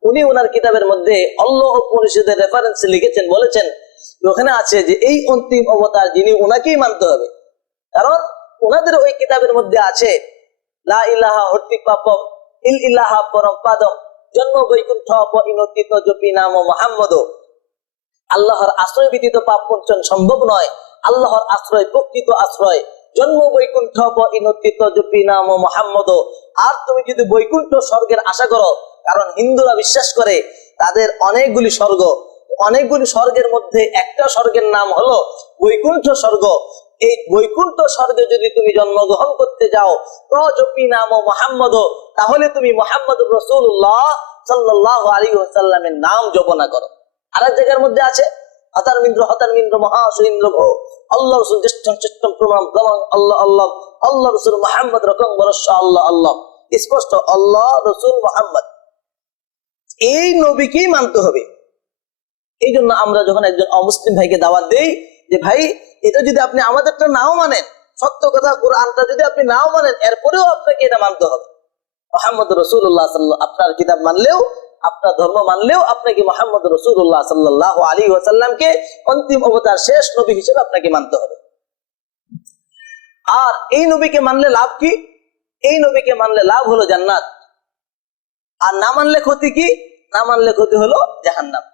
উনি ওনার কিতাবের মধ্যে অল্ল উপনিষদের রেফারেন্স লিখেছেন, বলেছেন ওখানে আছে যে এই অন্তিম অবতার যিনি, ওনাকেই মানতে হবে। কারণ ওনাদের ওই কিতাবের মধ্যে আছে লা ইলাহা হর্তি পাপম ইল ইলাহা পরম পাদম জন্ম বৈকুণ্ঠ ইনতিত জপি নাম মুহাম্মদ। আল্লাহর আশ্রয় ব্যতীত পাপ মোচন সম্ভব নয়, আল্লাহর আশ্রয় প্রকৃত আশ্রয়, জন্ম বৈকুণ্ঠ ইনতিত জপি নাম মুহাম্মদ। আর তুমি যদি বৈকুণ্ঠ স্বর্গের আশা করো, কারণ হিন্দুরা বিশ্বাস করে তাদের অনেকগুলি স্বর্গ, অনেকগুলি স্বর্গের মধ্যে একটা স্বর্গের নাম হলো বৈকুণ্ঠ স্বর্গ। এই বৈকুণ্ঠ স্বর্গে যদি তুমি জন্মগ্রহণ করতে যাও, তো জপি নাম মুহাম্মদ, তাহলে তুমি মুহাম্মদুর রাসূলুল্লাহ সাল্লাল্লাহু আলাইহি ওয়াসাল্লামের নাম জপনা করো। আরেক জায়গার মধ্যে আছে হতারমিন্দ্র মহাসুইন্দ্র গো আল্লাহ রাসূল জ্যেষ্ঠম শ্রেষ্ঠম প্রমাণ আল্লাহ আল্লাহ আল্লাহ রাসূল মুহাম্মদ রকম বরস আল্লাহ আল্লাহ, স্পষ্ট আল্লাহ রাসূল মুহাম্মদ, এই নবীকেই মানতে হবে। এই জন্য আমরা যখন একজন অমুসলিম ভাইকে দাওয়াত দেই যে ভাই এটা যদি আপনি আমাদেরটা নাও মানেন, সত্য কথা কোরআনটা যদি আপনি নাও মানেন, এরপরেও আপনাকে এটা মানতে হবে। মুহাম্মদ রাসূলুল্লাহ সাল্লাল্লাহু, আপনার কিতাব মানলেও, আপনার ধর্ম মানলেও আপনাকে মুহাম্মদ রাসূলুল্লাহ সাল্লাল্লাহু আলাইহি ওয়াসাল্লামকে অন্তিম অবতার, শেষ নবী হিসেবে আপনাকে মানতে হবে। আর এই নবীকে মানলে লাভ কি? এই নবীকে মানলে লাভ হলো জান্নাত, আর না মানলে ক্ষতি কি? না মানলে ক্ষতি হলো জাহান্নাম।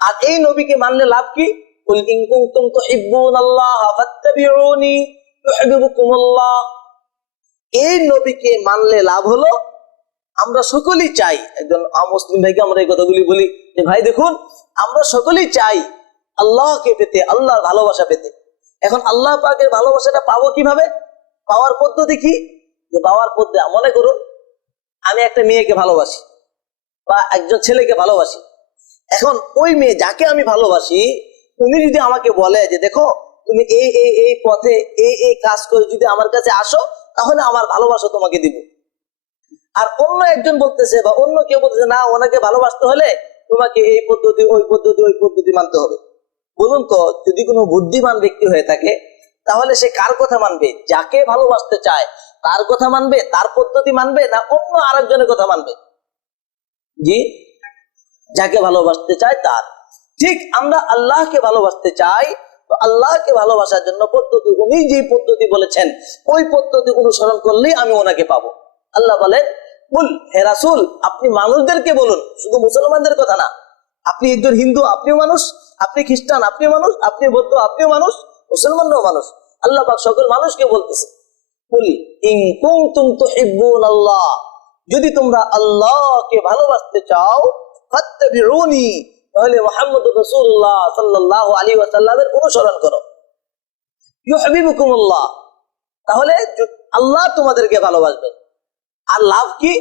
আর এই নবীকে মানলে লাভ কি? কুল ইন কুনতুম তুহিব্বুনাল্লাহ ফাত্তাবিউনি ইউহিব্বুকুমুল্লাহ। এই নবীকে মানলে লাভ হলো, আমরা সকলেই চাই, একজন মুসলিম ভাইকে আমরা এই কথাগুলি বলি যে ভাই দেখুন, আমরা সকলেই চাই আল্লাহকে পেতে, আল্লাহর ভালোবাসা পেতে। এখন আল্লাহ পাকের ভালোবাসাটা পাবো কিভাবে? পাওয়ার পদ্ধতি কি? যে পাওয়ার পদ্ধতি, মনে করুন আমি একটা মেয়েকে ভালোবাসি বা একজন ছেলেকে ভালোবাসি। এখন ওই মেয়ে যাকে আমি ভালোবাসি, উনি যদি আমাকে বলে যে দেখো তুমি এই পথে এই কাজ করে যদি আমার কাছে আসো, তাহলে আমার ভালোবাসা তোমাকে দিব। আর অন্য একজন বলতেছে বা অন্য কেউ বলতেছে না, ওনাকে ভালোবাসতে হলে তোমাকে এই পদ্ধতি ওই পদ্ধতি মানতে হবে। বলুন তো, যদি কোনো বুদ্ধিমান ব্যক্তি হয়ে থাকে তাহলে সে কার কথা মানবে? যাকে ভালোবাসতে চায় তার কথা মানবে, তার পদ্ধতি মানবে, না অন্য আরেকজনের কথা মানবে? জি, যাকে ভালোবাসতে চায় তার। ঠিক আমরা আল্লাহকে ভালোবাসতে চাই, তো আল্লাহকে ভালোবাসার জন্য পদ্ধতি, উনি যে পদ্ধতি বলেছেন ওই পদ্ধতি অনুসরণ করলেই আমি ওনাকে পাবো। আল্লাহ বলেন, বল হে রাসূল, আপনি মানুষদেরকে বলুন, শুধু মুসলমানদের কথা না। আপনি একজন হিন্দু, আপনিও মানুষ, আপনি খ্রিস্টান, আপনিও মানুষ, আপনি বৌদ্ধ, আপনিও মানুষ, মুসলমানরাও মানুষ। আল্লাহ পাক সকল মানুষকে বলতেছে, বলি ইন কুনতুম তুহিব্বুনাল্লাহ, যদি তোমরা আল্লাহকে ভালোবাসতে চাও ফাত্তাবিউনি, তাহলে মুহাম্মদ রাসূলুল্লাহ সাল্লাল্লাহু আলাইহি ওয়াসাল্লামের অনুসরণ করো। ইউহিব্বুকুমুল্লাহ, তাহলে আল্লাহ তোমাদেরকে ভালোবাসবেন। আর লাভ কি?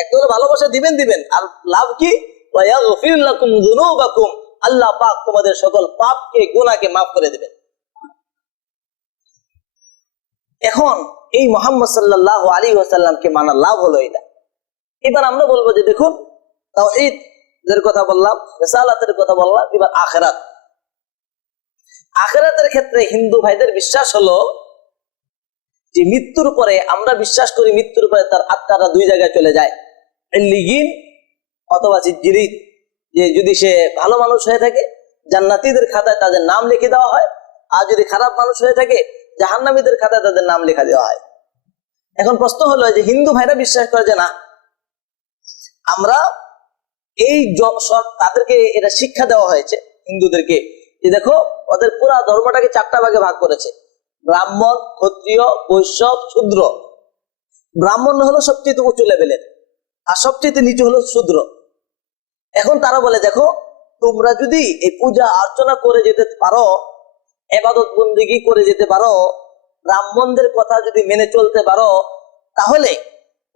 একটা হলো ভালোবাসা দিবেন, আর লাভ কি? ওয়া ইয়াগফির লাকুম যুনুবাকুম, আল্লাহ পাক তোমাদের সকল পাপকে, গুনাহকে মাফ করে দিবেন। এখন এই মুহাম্মদ সাল্লাল্লাহু আলাইহি ওয়াসাল্লামকে মানার লাভ হলো এটা। এবার আমরা বলবো যে দেখুন, তাওহীদের কথা বললাম, রিসালাতের কথা বললাম, এবার আখিরাত। আখিরাতের ক্ষেত্রে হিন্দু ভাইদের বিশ্বাস হলো যে মৃত্যুর পরে, আমরা বিশ্বাস করি মৃত্যুর পরে তার আত্মাটা দুই জায়গায় চলে যায়, ইল্লিয়িন অথবা সিজ্জিলিন। যে যদি সে ভালো মানুষ হয়ে থাকে জান্নাতীদের খাতায় তাদের নাম লিখে দেওয়া হয়, আর যদি খারাপ মানুষ হয়ে থাকে জাহান্নামীদের খাতায় তাদের নাম লেখা দেওয়া হয়। এখন প্রশ্ন হলো যে হিন্দু ভাইরা বিশ্বাস করে যে না, আমরা এই তাদেরকে এটা শিক্ষা দেওয়া হয়েছে হিন্দুদেরকে যে দেখো ওদের পুরা ধর্মটাকে চারটা ভাগে ভাগ করেছে, ব্রাহ্মণ, ক্ষত্রিয়, বৈশ্য, শূদ্র। ব্রাহ্মণ হলো সবচেয়ে উঁচু লেভেলের, আর সবচেয়ে নিচু হলো শূদ্র। এখন তারা বলে দেখো তোমরা যদি এই পূজা অর্চনা করে যেতে পারো, ইবাদত বন্দেগী করে যেতে পারো, ব্রাহ্মণদের কথা যদি মেনে চলতে পারো, তাহলে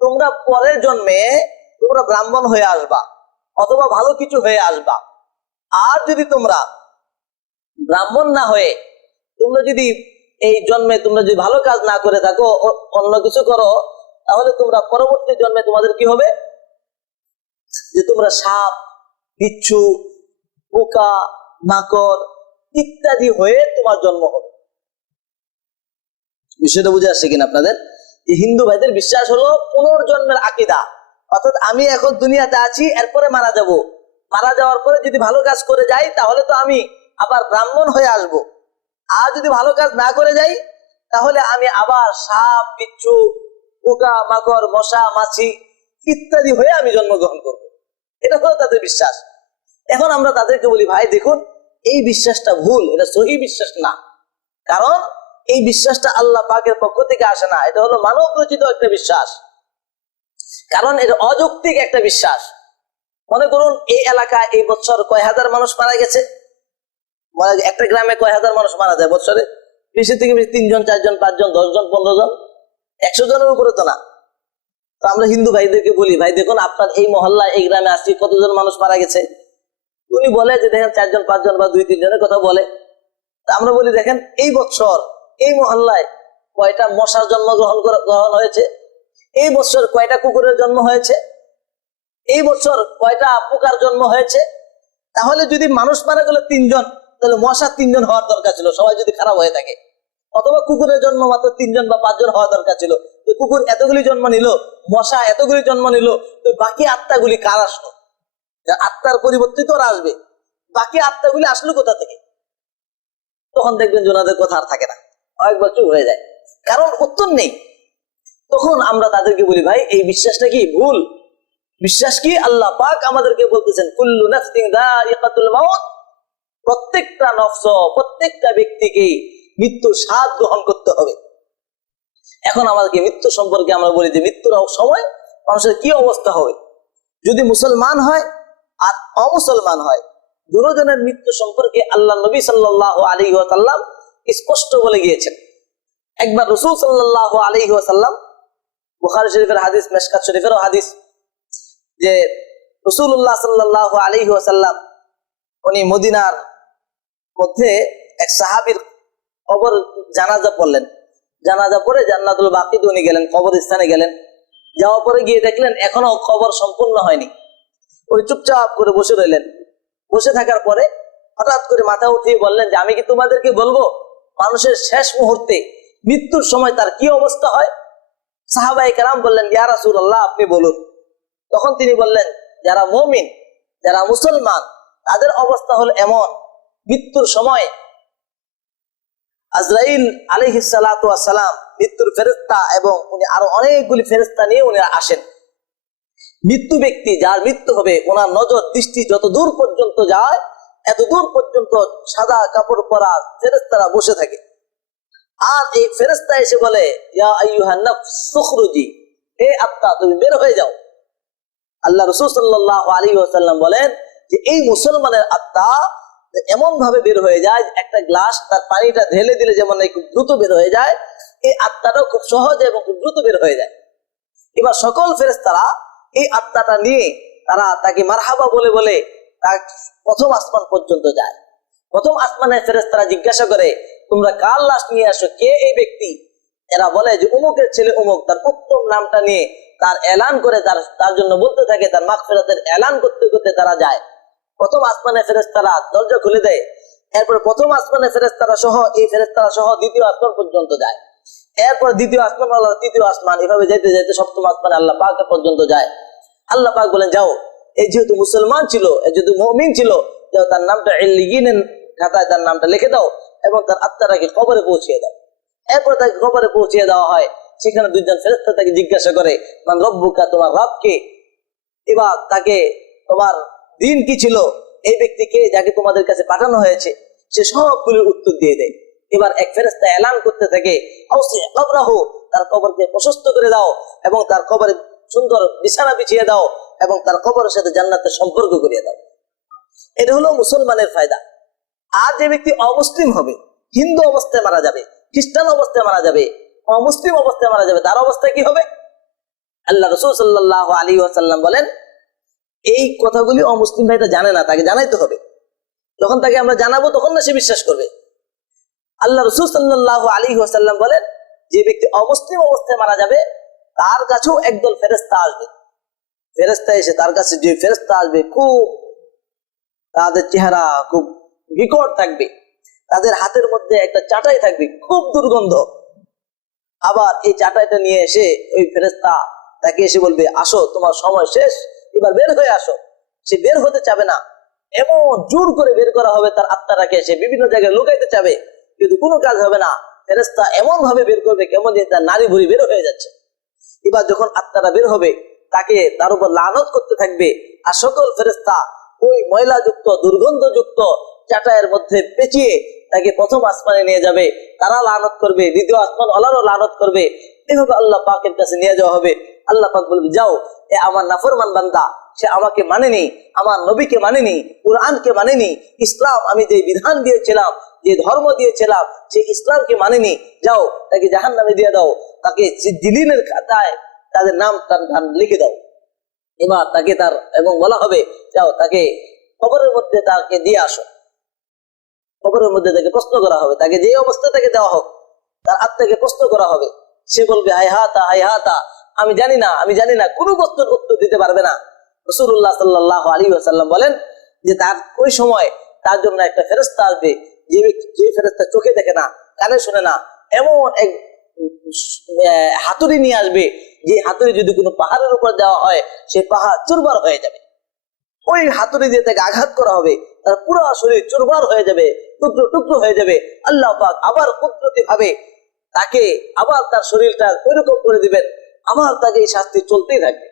তোমরা পরের জন্মে তোমরা ব্রাহ্মণ হয়ে আসবা অথবা ভালো কিছু হয়ে আসবা। আর যদি তোমরা ব্রাহ্মণ না হয়ে তোমরা যদি এই জন্মে তোমরা যদি ভালো কাজ না করে থাকো, অন্য কিছু করো, তাহলে তোমরা পরবর্তী জন্মে তোমাদের কি হবে? যে তোমরা সাপ, বিচ্ছু, পোকা, মাকড় ইত্যাদি হয়ে তোমার জন্ম হবে। বিষয়টা বুঝে আসছে কিনা আপনাদের? এই হিন্দু ভাইদের বিশ্বাস হলো পুনর্জন্মের আকীদা, অর্থাৎ আমি এখন দুনিয়াতে আছি, এরপরে মারা যাব, মারা যাওয়ার পরে যদি ভালো কাজ করে যাই তাহলে তো আমি আবার ব্রাহ্মণ হয়ে আসব, আর যদি ভালো কাজ না করে যাই তাহলে আমি আবার সাপ, বিচ্ছু, পোকা, মাকড়, মশা, মাছি ইত্যাদি হয়ে আমি জন্মগ্রহণ করব। এটা হলো তাদের বিশ্বাস। এখন আমরা তাদেরকে বলি ভাই দেখুন এই বিশ্বাসটা ভুল, এটা সহি বিশ্বাস না। কারণ এই বিশ্বাসটা আল্লাহ পাকের পক্ষ থেকে আসে না, এটা হলো মানব রচিত একটা বিশ্বাস। কারণ এটা অযৌক্তিক একটা বিশ্বাস। মনে করুন এই এলাকায় এই বছর কয় হাজার মানুষ মারা গেছে, একটা গ্রামে কয় হাজার মানুষ মারা যায় বছরে? বেশি থেকে বেশি 3 জন, 4 জন, 5 জন, 10 জন, 15 জন, 100 জনের উপরে তো না। তো আমরা হিন্দু ভাইদেরকে বলি ভাই দেখুন আপনার এই মহল্লায় এই গ্রামে আসছি কতজন মানুষ মারা গেছে? উনি বলে যে দেখেন 4 জন, 5 জন বা 2-3 জনের কথা বলে। তা আমরা বলি দেখেন এই বছর এই মহল্লায় কয়টা মশার গ্রহণ হয়েছে, এই বছর কয়টা কুকুরের জন্ম হয়েছে, এই বছর কয়টা পোকার জন্ম হয়েছে। তাহলে যদি মানুষ মারা গেল 3 জন, তাহলে মশা 3 জন হওয়ার দরকার ছিল, সবাই যদি খারাপ হয়ে থাকে। অথবা কুকুরের জন্ম মাত্র 3 জন বা 5 জন হওয়া দরকার ছিল, তো কুকুর এতগুলি জন্ম নিল, মশা এতগুলি জন্ম নিল, তো বাকি আত্মাগুলি কার আসলো? আত্মার পরিবর্তিত ওরা আসবে, বাকি আত্মাগুলি আসলো কোথা থেকে? তখন দেখবেন ওনাদের কথা আর থাকে না, একবার চুপ হয়ে যায়, কারণ উত্তর নেই। তখন আমরা তাদেরকে বলি ভাই এই বিশ্বাসটা কি ভুল। বিশ্বাস কি? আল্লাহ পাক আমাদেরকে বলতেছেন কুল্লু নাফসিন যায়িকাতুল মাউত, প্রত্যেকটা নফস, প্রত্যেকটা ব্যক্তিকে মৃত্যুর স্বাদ গ্রহণ করতে হবে। এখন আমাদেরকে মৃত্যু সম্পর্কে আমরা বলি যে মৃত্যুর সময় মানুষের কি অবস্থা হবে। যদি মুসলমান হয় আর অমুসলমান হয়, দুজনের মৃত্যু সম্পর্কে আল্লাহ নবী সাল্লাল্লাহু আলাইহি ওয়াসাল্লাম স্পষ্ট বলে গিয়েছেন। একবার রাসূল সাল্লাল্লাহু আলাইহি ওয়াসাল্লাম, বুখারী শরীফের হাদিস, মিশকাত শরীফেরও হাদিস, যে রাসূলুল্লাহ সাল্লাল্লাহু আলাইহি ওয়াসাল্লাম উনি মদিনার মধ্যে এক সাহাবীর কবর জানাজা পড়লেন। জানাজা পড়ে জান্নাতুল বাকিতে উনি গেলেন, কবরস্থানে গেলেন। যাওয়ার পরে গিয়ে দেখলেন এখনো কবর সম্পূর্ণ হয়নি। উনি চুপচাপ করে বসে রইলেন। বসে থাকার পরে হঠাৎ করে মাথা উঠিয়ে বললেন যে আমি কি তোমাদেরকে বলবো মানুষের শেষ মুহূর্তে মৃত্যুর সময় তার কি অবস্থা হয়? সাহাবায়ে কেরাম বললেন ইয়া রাসূলুল্লাহ আপনি বলুন। তখন তিনি বললেন যারা মুমিন, যারা মুসলমান, তাদের অবস্থা হলো এমন, মৃত্যুর সময় আজরাইল আলাইহিস সালাতু ওয়াস সালাম মৃত্যুর ফেরেশতা এবং উনি আরো অনেকগুলি ফেরেশতা নিয়ে উনি আসেন। মৃত্যু ব্যক্তি যার মৃত্যু হবে ওনার নজর দৃষ্টি যত দূর পর্যন্ত যায় এত দূর পর্যন্ত সাদা কাপড় পরা ফেরেশতারা বসে থাকে। আর এই ফেরেশতা এসে বলে ইয়া আইয়ুহান নাফস খুরুজি, হে আত্মা তুমি বের হয়ে যাও। আল্লাহ রাসূল সাল্লাল্লাহু আলাইহি ওয়াসাল্লাম বলেন যে এই মুসলমানের আত্মা এমন ভাবে বের হয়ে যায়, একটা গ্লাস তার পানিটা ঢেলে দিলে যেমন খুব দ্রুত বের হয়ে যায়, এই আত্মাটাও খুব সহজে এবং খুব দ্রুত বের হয়ে যায়। এবার সকল ফেরেশতারা এই আত্মাটা নিয়ে তারা তাকে মারহাবা বলে বলে তার প্রথম আসমান পর্যন্ত যায়। প্রথম আসমানে ফেরেশতারা জিজ্ঞাসা করে, তোমরা কার লাশ নিয়ে আসো, কে এই ব্যক্তি? এরা বলে যে অমুকের ছেলে অমুক, তার উত্তম নামটা নিয়ে তার এলান করে তার জন্য বলতে থাকে, তার মাগফিরাতের এলান করতে করতে তারা যায়। প্রথম আসমানে ফেরেশতারা দরজা খুলে দেয়। এরপর প্রথম আসমানে ফেরেশতারা সহ এই ফেরেশতারা সহ দ্বিতীয় আসমান পর্যন্ত যায়। এরপর দ্বিতীয় আসমান, আল্লাহ তৃতীয় আসমান, এভাবে যেতে যেতে সপ্তম আসমানে আল্লাহ পাক পর্যন্ত যায়। আল্লাহ পাক বলেন, যাও, এই যেহেতু মুসলমান ছিল, এই যেহেতু মুমিন ছিল, যাও তার নামটা ইল্লিয়িনের খাতায় তার নামটা লিখে দাও এবং তার আত্মাটাকে কবরে পৌঁছিয়ে দাও। এরপর তাকে কবরে পৌঁছিয়ে দেওয়া হয়। সেখানে দুইজন ফেরেশতা তাকে জিজ্ঞাসা করে, মান রব্বুকা, তোমার রব কে? এবার তাকে তোমার দিন কি ছিল, এই ব্যক্তিকে যাকে তোমাদের কাছে পাঠানো হয়েছে, সে সবগুলির উত্তর দিয়ে দেয়। এবার এক ফেরেশতা এলান করতে থাকে, আউসি কবরাহু, তার কবরকে প্রশস্ত করে দাও এবং তার কবরে সুন্দর বিছানা বিছিয়ে দাও এবং তার কবরের সাথে জান্নাতের সম্পর্ক করিয়ে দাও। এটা হলো মুসলমানের ফায়দা। আর যে ব্যক্তি অমুসলিম হবে, হিন্দু অবস্থায় মারা যাবে, খ্রিস্টান অবস্থায় মারা যাবে, অমুসলিম অবস্থায় মারা যাবে, তার অবস্থা কি হবে? আল্লাহ রাসূল সাল্লাল্লাহু আলাইহি ওয়াসাল্লাম বলেন, এই কথাগুলি অমুসলিম ভাইটা জানে না, তাকে জানাইতে হবে। যখন তাকে আমরা জানাবো তখন না সে বিশ্বাস করবে। আল্লাহ রাসূল সাল্লাল্লাহু আলাইহি ওয়াসাল্লাম বলেন, যে ব্যক্তি অমুসলিম অবস্থায় মারা যাবে তার কাছেও একদল ফেরেশতা আসবে। ফেরেশতা এসে তার কাছে, যে ফেরেশতা আসবে, খুব তাদের চেহারা খুব বিকট থাকবে, তাদের হাতের মধ্যে একটা চাটাই থাকবে, খুব দুর্গন্ধ। আবার এই চাটাইটা নিয়ে এসে ওই ফেরেশতা তাকে এসে বলবে, আসো, তোমার সময় শেষ, এবার বের হয়ে আসো। সে বের হতে চাবে না, এমন জোর করে বের করা হবে তার আত্মাটাকে, সে বিভিন্ন জায়গায় লুকাইতে চাবে, কিন্তু কোনো কাজ হবে না। ফেরেশতা এমন ভাবে বের করবে কেমন যে তার নারী ভুঁড়ি বের হয়ে যাচ্ছে। এবার যখন আত্মাটা বের হবে, তাকে তার উপর লানত করতে থাকবে। আর সকল ফেরেশতা ওই ময়লাযুক্ত দুর্গন্ধযুক্ত চাটাইয়ের মধ্যে পেঁচিয়ে তাকে প্রথম আসমানে নিয়ে যাবে। তারা লানত করবে, দ্বিতীয় আসমান ওলারও লানত করবে। এভাবে আল্লাহ পাকের কাছে নিয়ে যাওয়া হবে। আল্লাহ পাক বলবে, যাও, এ আমার নাফরমান বান্দা, সে আমাকে মানেনি, আমার নবীকে মানেনি, কুরআনকে মানেনি, ইসলাম আমি যে বিধান দিয়েছিলাম, যে ধর্ম দিয়েছিলাম, সে ইসলামকে মানেনি, যাও তাকে জাহান্নামে দিয়ে দাও, তাকে সিজ্জিলিনের খাতায় তাদের নাম লিখে দাও। এবার তাকে তার এবং বলা হবে, যাও তাকে কবরের মধ্যে তাকে দিয়ে আসো। কবরের মধ্যে তাকে প্রশ্ন করা হবে, তাকে যে অবস্থা তাকে দেওয়া হোক, তার আত্মাকে প্রশ্ন করা হবে। সে বলবে, হায় হাতা, আমি জানি না, আমি জানি না, কোনো প্রশ্নের উত্তর দিতে পারবে না। রাসূলুল্লাহ সাল্লাল্লাহু আলাইহি ওয়াসাল্লাম বলেন যে তার ওই সময় তার জন্য একটা ফেরেশতা আসবে, যে ফেরেশতা চোখে দেখে না, কানে শুনে না, এমন এক হাতুড়ি নিয়ে আসবে, যে হাতুড়ি যদি কোনো পাহাড়ের উপর দেওয়া হয়, সেই পাহাড় চুরমার হয়ে যাবে। ওই হাতুড়ি দিয়ে তাকে আঘাত করা হবে, তার পুরো শরীর চুরমার হয়ে যাবে, টুকরো টুকরো হয়ে যাবে। আল্লাহ পাক আবার কুদরতি ভাবে তাকে আবার তার শরীরটা ওইরকম করে দিবেন, আবার তাকে এই শাস্তি চলতেই থাকবে।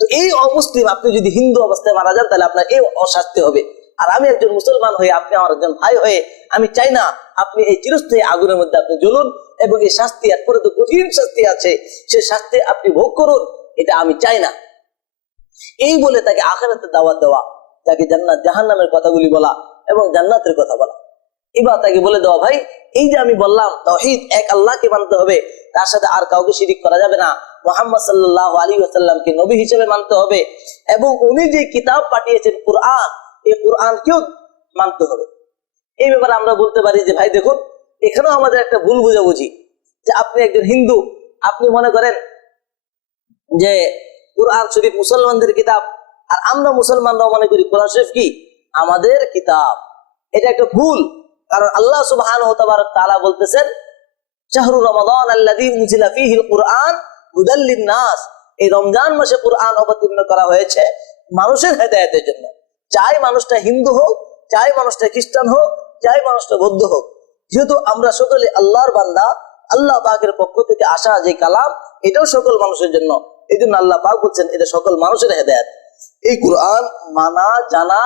তো এই অমুসলিম, আপনি যদি হিন্দু অবস্থায় মারা যান, তাহলে আপনার এই অশাস্তি হবে। আর আমি একজন মুসলমান হয়ে, আপনি আমার একজন ভাই হয়ে, আমি চাই না আপনি এই চিরস্থায়ী আগুনের মধ্যে আপনি জ্বলুন এবং এই শাস্তি, এরপরে তো কঠিন শাস্তি আছে, সে শাস্তি আপনি ভোগ করুন, এটা আমি চাই না। এই বলে তাকে আখিরাতের দাওয়াত দেওয়া, তাকে জান্নাত জাহান্নামের কথাগুলি বলা এবং জান্নাতের কথা বলা। এবার তাকে বলে দেওয়া, ভাই, এই যে আমি বললাম তাওহীদ, এক আল্লাহকে মানতে হবে, তার সাথে আর কাউকে শিরিক করা যাবে না, মুহাম্মদ সাল্লাল্লাহু আলাইহি ওয়াসাল্লামকে নবী হিসেবে মানতে হবে এবং উনি যে কিতাব পাঠিয়েছেন কুরআন, এই কুরআনকেও মানতে হবে। এই ব্যাপারে আমরা বলতে পারি যে, ভাই দেখুন, এখানেও আমাদের একটা ভুল বুঝাবুঝি, যে আপনি একজন হিন্দু, আপনি মনে করেন যে কুরআন শরীফ মুসলমানদের কিতাব, আর আমরা মুসলমানরাও মনে করি কোরআন শরীফ কি আমাদের কিতাব। এটা একটা ভুল। কারণ আল্লাহ সুবহানাহু ওয়া তাআলা বলতেছেন, শাহরু রমাদান আল্লাযী উনজিলা ফীহিল কুরআন হুদাল লিন-নাস, এই রমজান মাসে কুরআন অবতীর্ণ করা হয়েছে মানুষের হেদায়েতের জন্য। চাই মানুষটা হিন্দু হোক, চাই মানুষটা খ্রিস্টান হোক, চাই মানুষটা বৌদ্ধ হোক, যেহেতু আমরা সকলে আল্লাহর বান্দা, আল্লাহ পাকের পক্ষ থেকে আসা যে কালাম, এটাও সকল মানুষের জন্য। এই জন্য আল্লাহ পাক বলছেন, এটা সকল মানুষের হেদায়েত। এই কুরআন মানা জানা,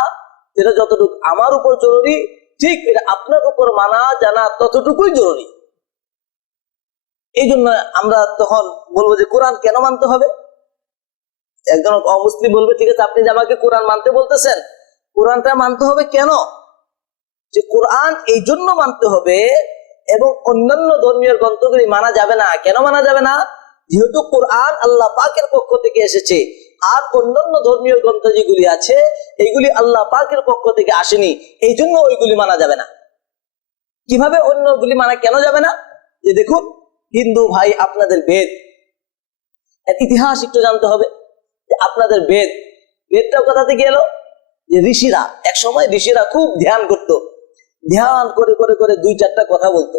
এটা যতটুকু আমার উপর জরুরি, ঠিক এটা আপনার উপর মানা জানা ততটুকুই জরুরি। এই জন্য আমরা তখন বলবো যে কোরআন কেন মানতে হবে? একজন অমুসলিম বলবে, ঠিক আছে আপনি যে আমাকে কোরআন মানতে বলতেছেন, কোরআনটা মানতে হবে কেন? যে কোরআন এই জন্য মানতে হবে এবং অন্যান্য ধর্মীয় গ্রন্থগুলি মানা যাবে না। কেন মানা যাবে না? যেহেতু কোরআন আল্লাহ পাকের পক্ষ থেকে এসেছে, আর অন্যান্য ধর্মীয় গ্রন্থ যেগুলি আছে এগুলি আল্লাহ পাকের পক্ষ থেকে আসেনি, এই জন্য ওইগুলি মানা যাবে না। কিভাবে অন্যগুলি মানা কেন যাবে না? যে দেখুন, হিন্দু ভাই আপনাদের বেদ, এর ইতিহাস একটু জানতে হবে। যে আপনাদের বেদটা কোথা থেকে এলো? যে ঋষিরা, এক সময় ঋষিরা খুব ধ্যান করত, ধ্যান করে করে করে 2-4টা কথা বলতো।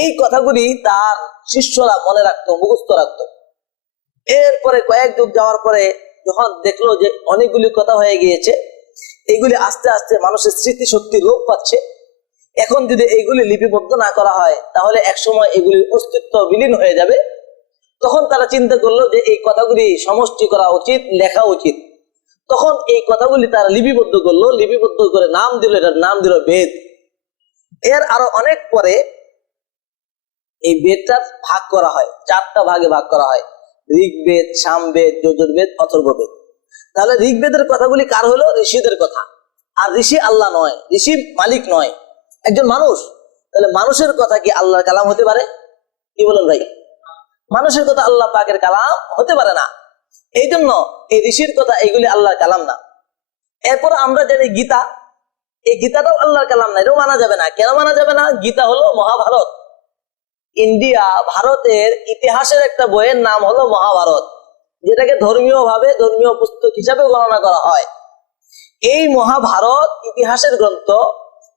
এই কথাগুলি তার শিষ্যরা মনে রাখতো, মুখস্থ রাখতো। এরপরে কয়েক যুগ যাওয়ার পরে যখন দেখলো যে অনেকগুলি কথা হয়ে গিয়েছে, এগুলি আস্তে আস্তে মানুষের স্মৃতিশক্তি লোপ পাচ্ছে, এখন যদি এইগুলি লিপিবদ্ধ না করা হয় তাহলে একসময় এগুলির অস্তিত্ব বিলীন হয়ে যাবে। তখন তারা চিন্তা করলো যে এই কথাগুলি সমষ্টি করা উচিত, লেখা উচিত। তখন এই কথাগুলি তারা লিপিবদ্ধ করলো, লিপিবদ্ধ করে নাম দিল, এটার নাম দিল বেদ। এর আরো অনেক পরে এই বেদটা ভাগ করা হয়, 4টা ভাগে ভাগ করা হয়: ঋগ্বেদ, সামবেদ, যজুর্বেদ, অথর্ববেদ। তাহলে ঋগ্বেদের কথাগুলি কার হলো? ঋষিদের কথা। আর ঋষি আল্লাহ নয়, ঋষি মালিক নয়, একজন মানুষ। তাহলে মানুষের কথা কি আল্লাহর কালাম হতে পারে? কি বলেন ভাই? মানুষের কথা আল্লাহ পাকের কালাম হতে পারে না। এই জন্য এই ঋষির কথা এইগুলি আল্লাহর কালাম না। এরপর আমরা জানি গীতা, এই গীতাটাও আল্লাহর কালাম না, এটাও মানা যাবে না। কেন মানা যাবে না? গীতা হলো মহাভারত। ইন্ডিয়া, ভারতের ইতিহাসের একটা বইয়ের নাম হলো মহাভারত, যেটাকে ধর্মীয় ভাবে ধর্মীয় পুস্তক হিসাবে গণনা করা হয়। এই মহাভারত ইতিহাসের গ্রন্থ,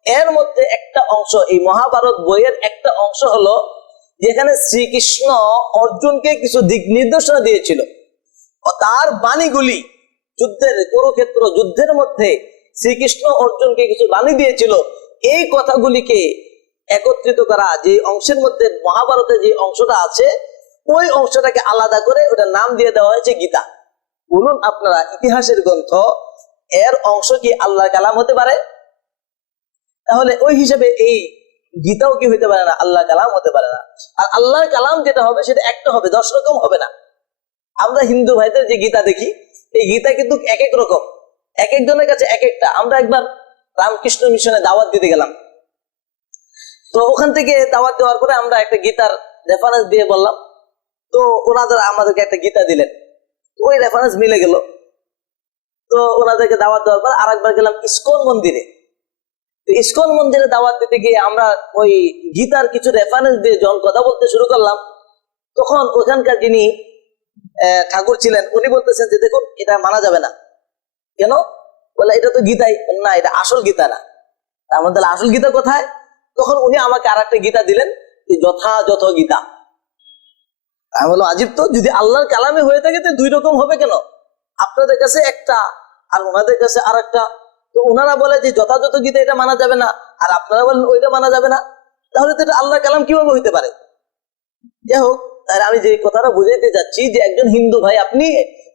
এর মধ্যে একটা অংশ, এই মহাভারত বইয়ের একটা অংশ হলো যেখানে শ্রীকৃষ্ণ অর্জুনকে কিছু দিক নির্দেশনা দিয়েছিল। তার বাণীগুলি যুদ্ধের, কুরুক্ষেত্র যুদ্ধের মধ্যে শ্রীকৃষ্ণ অর্জুনকে কিছু বাণী দিয়েছিল। এই কথাগুলিকে একত্রিত করা, যে অংশের মধ্যে মহাভারতে যে অংশটা আছে, ওই অংশটাকে আলাদা করে ওটার নাম দিয়ে দেওয়া হয়েছে গীতা। বলুন আপনারা, ইতিহাসের গ্রন্থ, এর অংশ কি আল্লাহর কালাম হতে পারে? তাহলে ওই হিসেবে এই গীতাও কি হতে পারে না? আল্লাহর কালাম হতে পারে না। আর আল্লাহর কালাম যেটা হবে সেটা একটা হবে, 10 রকম হবে না। আমরা হিন্দু ভাইদের যে গীতা দেখি, এই গীতা কিন্তু এক এক রকম, এক একজনের কাছে এক একটা। আমরা একবার রামকৃষ্ণ মিশনে দাওয়াত দিতে গেলাম, তো ওখান থেকে দাওয়াত দেওয়ার পরে আমরা একটা গীতার রেফারেন্স দিয়ে বললাম, তো ওনাদের আমাদেরকে একটা গীতা দিলেন, ওই রেফারেন্স মিলে গেল। তো ওনাদেরকে দাওয়াত দেওয়ার পর আরেকবার গেলাম ইসকন মন্দিরে। ইসকন মন্দিরে দাওয়াত দিতে গিয়ে আমরা ওই গীতার কিছু রেফারেন্স দিয়ে যখন কথা বলতে শুরু করলাম, তখন ওখানকার যিনি ঠাকুর ছিলেন উনি বলতেছেন যে দেখুন, এটা মানা যাবে না। কেন? বলে এটা তো গীতাই না, এটা আসল গীতা না। আমাদের আসল গীতা কোথায়? তখন উনি আমাকে আর একটা গীতা দিলেন, যথাযথ গীতা। আমি বললাম আজিব তো, যদি আল্লাহর কালামে হয়ে থাকে তো 2 রকম হবে কেন? আপনাদের কাছে একটা আর ওনাদের কাছে আর একটা। তো ওনারা বলে যে যথাযথ গীতা, এটা মানা যাবে না, আর আপনারা বলেন ওইটা মানা যাবে না। তাহলে তো এটা আল্লাহর কালাম কিভাবে হইতে পারে? যাই হোক, আমি যে কথাটা বুঝাইতে যাচ্ছি যে একজন হিন্দু ভাই, আপনি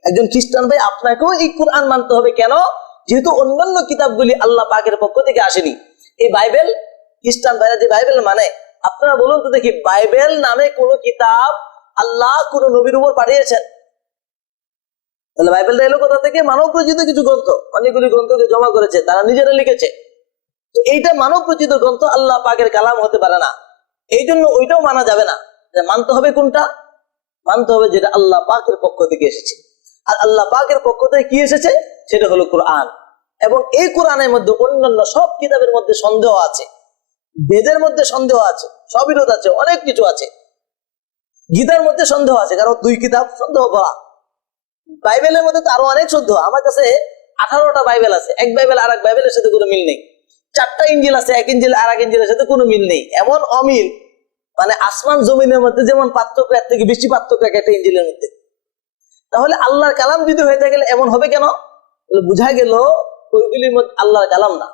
একজন খ্রিস্টান ভাই, আপনাকেও এই কোরআন মানতে হবে। কেন? যেহেতু অন্যান্য কিতাবগুলি আল্লাহ পাকের পক্ষ থেকে আসেনি। এই বাইবেল, খ্রিস্টান ভাইরা যে বাইবেল মানে, আপনারা বলুন তো দেখি, বাইবেল নামে কোন কিতাব আল্লাহ কোন নবীর উপর পাঠিয়েছেন? তাহলে বাইবেলটা এলো কোথা থেকে? মানব রচিত কিছু গ্রন্থ, অনেকগুলি গ্রন্থকে জমা করেছে, তারা নিজেরা লিখেছে। তো এইটা মানব রচিত গ্রন্থ, আল্লাহ পাকের কালাম হতে পারে না। এই জন্য ওইটাও মানা যাবে না। মানতে হবে কোনটা? মানতে হবে যেটা আল্লাহ পাকের পক্ষ থেকে এসেছে। আর আল্লাহ পাকের পক্ষ থেকে কি এসেছে? সেটা হলো কোরআন। এবং এই কোরআনের মধ্যে অন্যান্য সব কিতাবের মধ্যে সন্দেহ আছে, বেদের মধ্যে সন্দেহ আছে, সবিরোধ আছে, অনেক কিছু আছে। গীতার মধ্যে সন্দেহ আছে, কারণ 2 কিতাব সন্দেহ ভরা। বাইবেলের মধ্যে তো আরো অনেক সন্দেহ। আমার কাছে 18টা বাইবেল আছে, এক বাইবেল আর এক বাইবেলের সাথে কোনো মিল নেই। 4টা ইঞ্জিল আছে, এক ইঞ্জিল আর এক ইঞ্জিলের সাথে কোনো মিল নেই। এমন অমিল, মানে আসমান জমিনের মধ্যে যেমন পার্থক্য, এর থেকে বেশি পার্থক্য একটা ইঞ্জিলের মধ্যে। তাহলে আল্লাহর কালাম যদি হয়ে থাকে এমন হবে কেন? বুঝা গেল ওইগুলির মধ্যে আল্লাহর কালাম না।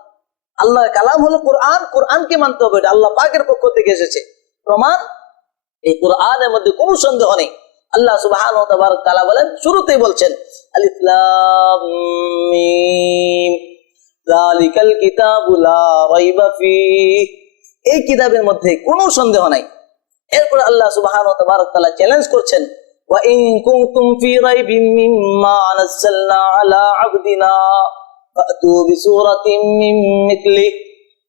আল্লাহর কালাম হলো কোরআন, কোরআনকে মানতে হবে, এটা আল্লাহ পাকের পক্ষ থেকে এসেছে। প্রমাণ, এই কোরআনের মধ্যে কোনো সন্দেহ নেই। আল্লাহ সুবহানাহু ওয়া তাআলা বলেন, শুরুতেই বলছেন আলিফ লাম মিম যালিকাল কিতাবু লা রাইবা ফীহ, এই কিতাবের মধ্যে কোনো সন্দেহ নাই। এরপর আল্লাহ সুবহানাহু ওয়া তাআলা চ্যালেঞ্জ করছেন, وإن كنتم في ريب مما نزلنا على عبدنا فأتوا بسورة من مثله,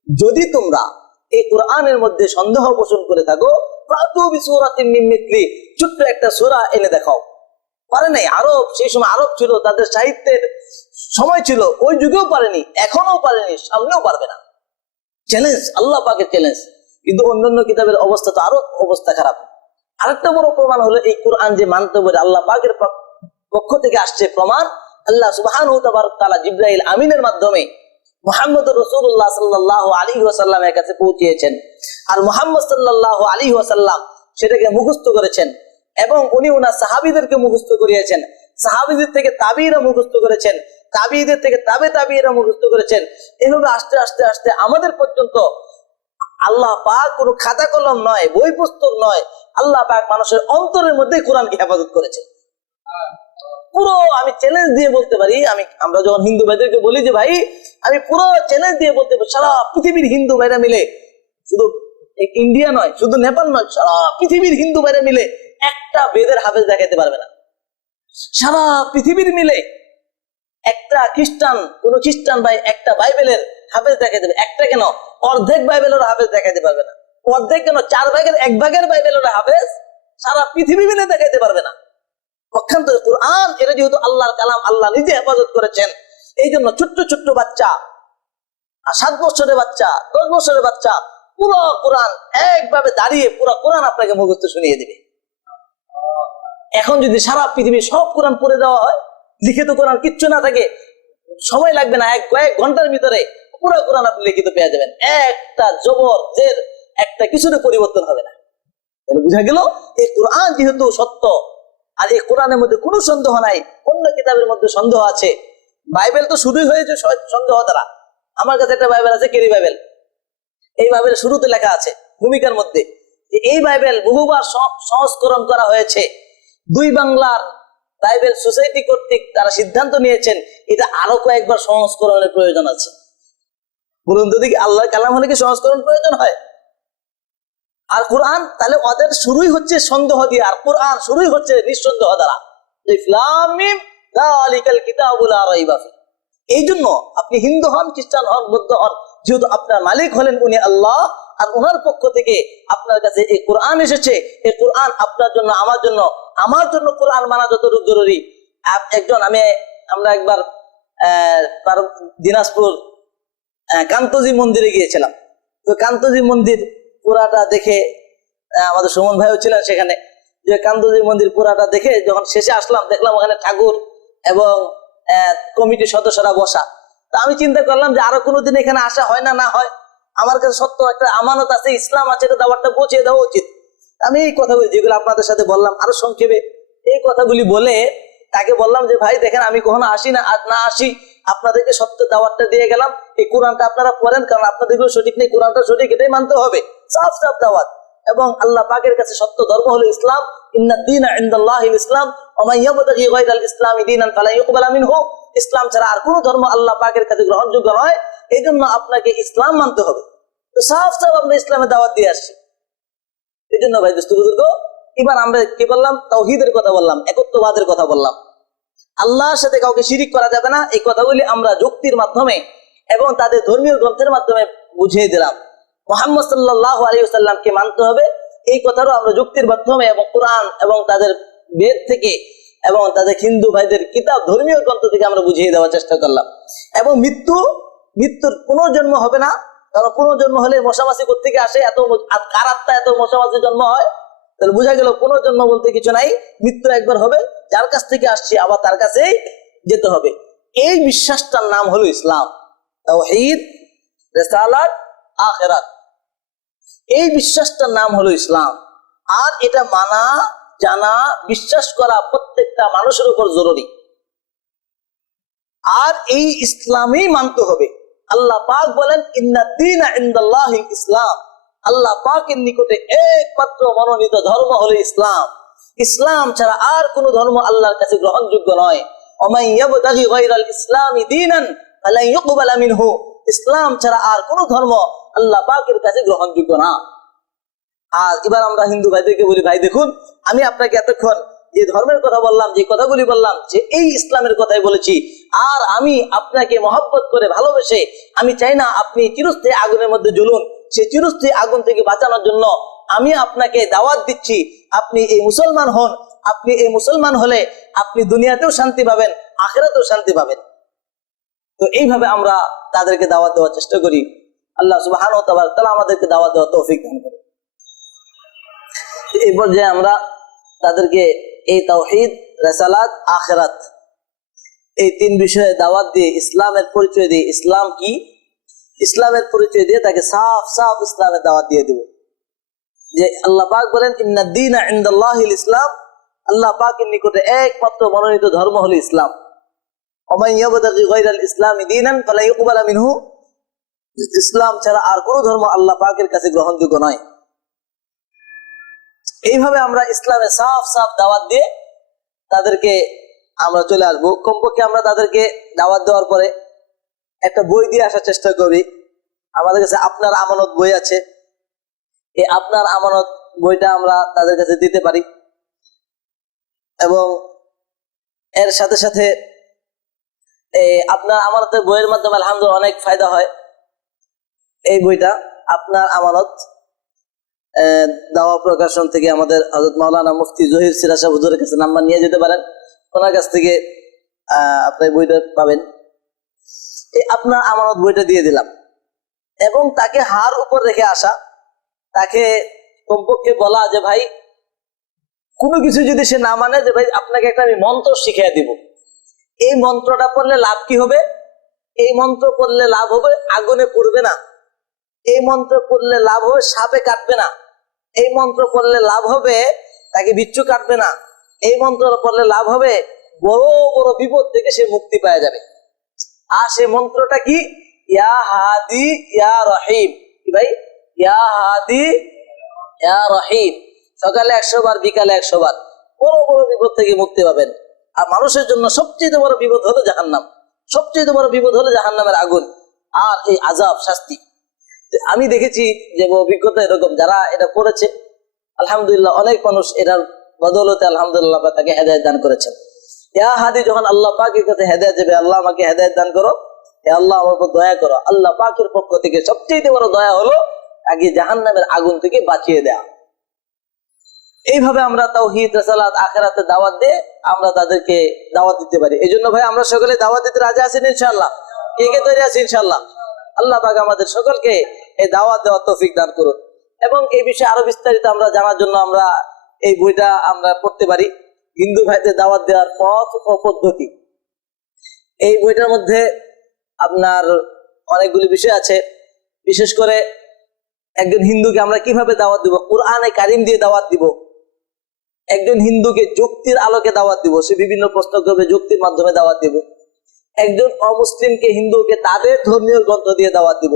যদি তোমরা এই কোরআনের মধ্যে সন্দেহ পোষণ করে থাকো, ফাতু বিসূরাতিন মিন মিথলি, ছোট্ট একটা সূরা এনে দেখাও। পারে নাই আরব, সেই সময় আরব ছিল, তাদের সাহিত্যের সময় ছিল, ওই যুগেও পারেনি, এখনো পারেনি, সামনেও পারবে না। চ্যালেঞ্জ, আল্লাহ পাকের চ্যালেঞ্জ। কিন্তু অন্যান্য কিতাবের অবস্থা তো আরো অবস্থা খারাপ। আরেকটা বড় প্রমাণ হলো এই কোরআন যে মানতে হবে, আল্লাহ পাকের পক্ষ থেকে আসছে প্রমাণ। আল্লাহ সুবহানাহু ওয়া তাআলা জিবরাইল আমিনের মাধ্যমে মুহাম্মদ রাসূলুল্লাহ সাল্লাল্লাহু আলাইহি ওয়াসাল্লামের কাছে পৌঁছিয়েছেন, আর মুহাম্মদ সাল্লাল্লাহু আলাইহি ওয়াসাল্লাম সেটাকে মুখস্থ করেছেন, এবং উনি ওনার সাহাবীদেরকে মুখস্থ করিয়েছেন, সাহাবীদের থেকে তাবিঈরা মুখস্থ করেছেন, তাবিঈদের থেকে তাবিঈরা মুখস্থ করেছেন। এইভাবে আস্তে আস্তে আস্তে আমাদের পর্যন্ত আল্লাহ পাক কোনো খাতা কলম নয়, বই পুস্তক নয়, আল্লাহ পাক মানুষের অন্তরের মধ্যে কোরআনকে হেফাজত করেছে। পুরো আমি চ্যালেঞ্জ দিয়ে বলতে পারি, আমরা যখন হিন্দু ভাইদেরকে বলি যে ভাই, আমি পুরো চ্যালেঞ্জ দিয়ে বলতে পারি, সারা পৃথিবীর হিন্দু ভাইরা মিলে, শুধু ইন্ডিয়া নয়, শুধু নেপাল নয়, সারা পৃথিবীর হিন্দু ভাইরা মিলে একটা বেদের হাফেজ দেখাতে পারবে না। সারা পৃথিবীর মিলে একটা কোন খ্রিস্টান ভাই একটা বাইবেলের হাফেজ দেখাতে দেবে, একটা কেন অর্ধেক বাইবেলের হাফেজ দেখাতে পারবে না, অর্ধেক কেন 4 ভাগের 1 ভাগের বাইবেলের হাফেজ সারা পৃথিবী মিলে দেখাতে পারবে না। পক্ষান্তরে কোরআন, এটা যেহেতু আল্লাহর কালাম, আল্লাহ নিজে হেফাজত করেছেন, এই জন্য ছোট্ট ছোট্ট বাচ্চা, 7 বছরের বাচ্চা, 10 বছরের বাচ্চা পুরো কোরআন একভাবে দাঁড়িয়ে পুরো কোরআন আপনাকে মুখস্থ শুনিয়ে দিবে। এখন যদি সারা পৃথিবী সব কোরআন পড়ে দেওয়া হয়, লিখিত কোরআন কিচ্ছু না থাকে, সময় লাগবে না, কয়েক ঘন্টার ভিতরে পুরো কোরআন আপনি লিখিত পেয়ে যাবেন। একটা জবর জের একটা কিছুতে পরিবর্তন হবে না। বুঝা গেল এই কোরআন যেহেতু সত্য, আর এই কোরআনের মধ্যে কোনো সন্দেহ নাই। অন্য কিতাবের মধ্যে সন্দেহ আছে, বাইবেল তো শুরুই হয়েছে সন্দেহ দ্বারা। আমার কাছে একটা বাইবেল আছে, কেরি বাইবেল। এই বাইবেল শুরুতে লেখা আছে ভূমিকার মধ্যে যে এই বাইবেল বহুবার সংস্করণ করা হয়েছে। 2 বাংলার বাইবেল সোসাইটি কর্তৃক তারা সিদ্ধান্ত নিয়েছেন এটা আরো কয়েকবার সংস্করণের প্রয়োজন আছে। বলুন তো দেখি, আল্লাহর কালাম হলে কি সংস্করণ প্রয়োজন হয়? আর কোরআন, তাহলে ওদের শুরুই হচ্ছে সন্দেহ দিয়ে, আর কোরআন শুরুই হচ্ছে নিঃসন্দেহ দ্বারা। এই জন্য আপনি হিন্দু হন, খ্রিস্টান হন, বৌদ্ধ হন, যেহেতু আপনার মালিক হলেন উনি আল্লাহ, আর ওনার পক্ষ থেকে আপনার কাছে এই কোরআন এসেছে, এই কোরআন আপনার জন্য, আমার জন্য কোরআন মানা যতটুকু জরুরি। আমরা একবার দিনাজপুর কান্তজি মন্দিরে গিয়েছিলাম। তো কান্তজি মন্দির পুরাটা দেখে, আমাদের সুমন ভাইও ছিলেন সেখানে, যে কান্তজি মন্দির পুরাটা দেখে যখন শেষে আসলাম, দেখলাম ওখানে ঠাকুর এবং কমিটির সদস্যরা বসা। তা আমি চিন্তা করলাম যে আরো কোনোদিন এখানে আসা হয় না হয়, আমার কাছে সত্য একটা আমানত আছে, ইসলাম আছে, এটা দাওয়াতটা পৌঁছে দেওয়া উচিত। আমি এই কথাগুলি যেগুলো আপনাদের সাথে বললাম আরো সংক্ষেপে, এই কথাগুলি বলে তাকে বললাম যে ভাই দেখেন, আমি কখনো আসি না, আর না আসি, আপনাদেরকে সত্য দাওয়াতটা দিয়ে গেলাম, এই কোরআনটা আপনারা পড়েন, কারণ আপনাদেরগুলো সঠিক নেই, কোরআনটা সঠিক, এটাই মানতে হবে, সাফ সাফ দাওয়াত। এবং আল্লাহ পাকের কাছে সত্য ধর্ম হলো ইসলাম। ইন্নাদ-দীনা ইনদাল্লাহিল ইসলাম ওয়া মান ইয়াবতাগি গায়রাল ইসলামি দীনান ফালা ইউকবালা মিনহু। ইসলাম ছাড়া আর কোনো ধর্ম আল্লাহ পাকের কাছে গ্রহণযোগ্য নয়, এই জন্য আপনাকে ইসলাম মানতে হবে। তো সাফ সাফ আমরা ইসলামের দাওয়াত দিয়ে আসছি। এই জন্য ভাই দোস্ত বুজুর্গ, এবার আমরা কি বললাম? তাওহীদের কথা বললাম, একত্ববাদের কথা বললাম। আল্লাহর সাথে কাউকে শিরিক করা যাবে না, এই কথাগুলি আমরা যুক্তির মাধ্যমে এবং তাদের ধর্মীয় গ্রন্থের মাধ্যমে বুঝিয়ে দিলাম। মুহাম্মদ সাল্লাল্লাহু আলাইহি ওয়াসাল্লামকে মানতে হবে, এই কথারও আমরা যুক্তির মাধ্যমে এবং কোরআন এবং তাদের বেদ থেকে এবং তাদের হিন্দু ভাইদের কিতাব, ধর্মীয় গ্রন্থ থেকে আমরা বুঝিয়ে দেওয়ার চেষ্টা করলাম। এবং মৃত্যুর পুনর্জন্ম হবে না, কারণ পুনর্জন্ম হলে মশামাছি কোত্থেকে আসে, কার আত্মা এত মশামাছি জন্ম হয়? তাহলে বোঝা গেল পুনর্জন্ম বলতে কিছু নাই, মৃত্যু একবার হবে, যার কাছ থেকে আসছি আবার তার কাছেই যেতে হবে। এই বিশ্বাসটার নাম হলো ইসলাম, তাওহীদ, রিসালাত, আখিরাত। এই বিশ্বাসটার নাম হলো ইসলাম। আর এটা মানা, জানা, বিশ্বাস করা প্রত্যেকটা মানুষের উপর জরুরি। আর এই ইসলামই মানতে হবে। আল্লাহ পাক বলেন ইন্নাদ-দীনা ইনদাল্লাহিল ইসলাম, আল্লাহ পাকের নিকটে একমাত্র মনোনীত ধর্ম হলো ইসলাম। ইসলাম ছাড়া আর কোন ধর্ম আল্লাহর কাছে গ্রহণযোগ্য নয়। ওমান ইয়াবতাগি গায়রাল ইসলামি দীনান ফালা ইউকবালা মিনহু। ইসলাম ছাড়া আর কোন ধর্ম আল্লাহ পাকের কাছে গ্রহণযোগ্য না। আর এবার আমরা হিন্দু ভাইদেরকে বলি, ভাই দেখুন, আমি আপনাকে এতক্ষণ যে ধর্মের কথা বললাম, যে কথাগুলি বললাম, যে এই ইসলামের কথাই বলেছি। আর আমি আপনাকে মহব্বত করে ভালোবেসে আমি চাই না আপনি চিরস্থায়ী আগুনের মধ্যে জ্বলুন। সেই চিরস্থায়ী আগুন থেকে বাঁচানোর জন্য আমি আপনাকে দাওয়াত দিচ্ছি, আপনি এই মুসলমান হন। আপনি এই মুসলমান হলে আপনি দুনিয়াতেও শান্তি পাবেন, আখিরাতেও শান্তি পাবেন। তো এইভাবে আমরা তাদেরকে দাওয়াত দেওয়ার চেষ্টা করি। আল্লাহ সুবহানাহু ওয়া তাআলা আমাদেরকে দাওয়াত দেওয়ার তৌফিক দান করুন। এই পর্যায়ে আমরা তাদেরকে এই তাওহীদ, রিসালাত, আখিরাত এই তিন বিষয়ে দাওয়াত দিয়ে ইসলামের পরিচয় দিয়ে, ইসলাম কি, ইসলামের পরিচয় দিয়ে তাকে সাফ সাফ ইসলামের দাওয়াত দিয়ে দেব। যে আল্লাহ পাক বলেন ইন্নাদ দীনা ইনদাল্লাহিল ইসলাম, আল্লাহ পাকের নিকটে একমাত্র মনোনীত ধর্ম হলো ইসলাম। ওমান ইয়াবতাগি গায়রাল ইসলামি দীনান ফালা ইউকবালা মিনহু, ইসলাম ছাড়া আর কোনো ধর্ম আল্লাহ পাকের কাছে গ্রহণযোগ্য নয়। এইভাবে আমরা ইসলামে সাফ সাফ দাওয়াত দিয়ে তাদেরকে আমরা চলে আসবো। কমপক্ষে আমরা তাদেরকে দাওয়াত দেওয়ার পরে একটা বই দিয়ে আসার চেষ্টা করি। আমাদের কাছে আপনার আমানত বই আছে, এই আপনার আমানত বইটা আমরা তাদের কাছে দিতে পারি। এবং এর সাথে সাথে আপনার আমানতের বইয়ের মাধ্যমে আলহামদুলিল্লাহ অনেক ফায়দা হয়। এই বইটা আপনার আমানত দাওয়া প্রকাশন থেকে আমাদের হযরত মাওলানা মুফতি জহির সিরাজ সাহেব হুজুরের কাছে নাম্বার নিয়ে যেতে পারেন, ওনার কাছ থেকে আপনি বইটা পাবেন। এই আপনার আমানত বইটা দিয়ে দিলাম এবং তাকে হার উপর রেখে আসা, তাকে কমপক্ষে বলা যে ভাই কোনো কিছু যদি সে না মানে, যে ভাই আপনাকে একটা আমি মন্ত্র শিখিয়ে দিব, এই মন্ত্রটা পড়লে লাভ কি হবে? এই মন্ত্র পড়লে লাভ হবে আগুনে পড়বে না, এই মন্ত্র পড়লে লাভ হবে সাপে কাটবে না, এই মন্ত্র পড়লে লাভ হবে তাকে বিচ্ছু কাটবে না, এই মন্ত্র পড়লে লাভ হবে বড় বড় বিপদ থেকে সে মুক্তি পাওয়া যাবে। আর সেই মন্ত্রটা কি? ইয়া হাদি ইয়া রহিম। কি ভাই? ইয়া হাদি ইয়া রহিম। সকালে 100 বার, বিকালে 100 বার, বড় বড় বিপদ থেকে মুক্তি পাবেন। আর মানুষের জন্য সবচেয়ে বড় বিপদ হলো জাহান্নাম, সবচেয়ে বড় বিপদ হলো জাহান্নামের আগুন আর এই আযাব, শাস্তি। আমি দেখেছি যে অভিজ্ঞতা এরকম, যারা এটা পড়েছে আলহামদুলিল্লাহ অনেক মানুষ এটার বদৌলতে আলহামদুলিল্লাহ তাকে হেদায়েত দান করেছেন। ইয়া হাদি যখন আল্লাহ পাকের কাছে হেদায়েত যাবে, আল্লাহ আমাকে হেদায়েত দান করো, হে আল্লাহ আমার উপর দয়া করো, আল্লাহ পাকের পক্ষ থেকে সবচেয়ে বড় দয়া হলো আগে জাহান্নামের আগুন থেকে বাঁচিয়ে দেয়া। এইভাবে আমরা তাওহীদ, রিসালাত, আখিরাতের দাওয়াত দিয়ে আমরা তাদেরকে দাওয়াত দিতে পারি। এই জন্য ভাই আমরা সকলে দাওয়াত দিতে রাজি আছেন ইনশাআল্লাহ? কে কে তৈরি আছি ইনশাআল্লাহ? আল্লাহ পাক আমাদের সকলকে এই দাওয়াত দেওয়ার তৌফিক দান করুন। এবং এই বিষয়ে আরো বিস্তারিত আমরা জানার জন্য আমরা এই বইটা আমরা পড়তে পারি, হিন্দু ভাইদের দাওয়াত দেওয়ার পথ ও পদ্ধতি। এই বইটার মধ্যে আপনার অনেকগুলি বিষয় আছে। বিশেষ করে একজন হিন্দুকে আমরা কিভাবে দাওয়াত দিব, কোরআনে কারিম দিয়ে দাওয়াত দিব। একজন হিন্দুকে যুক্তির আলোকে দাওয়াত দিব, সে বিভিন্ন প্রশ্ন করবে, যুক্তির মাধ্যমে দাওয়াত দিব। একজন অমুসলিমকে, হিন্দুকে তাদের ধর্মীয় গ্রন্থ দিয়ে দাওয়াত দিব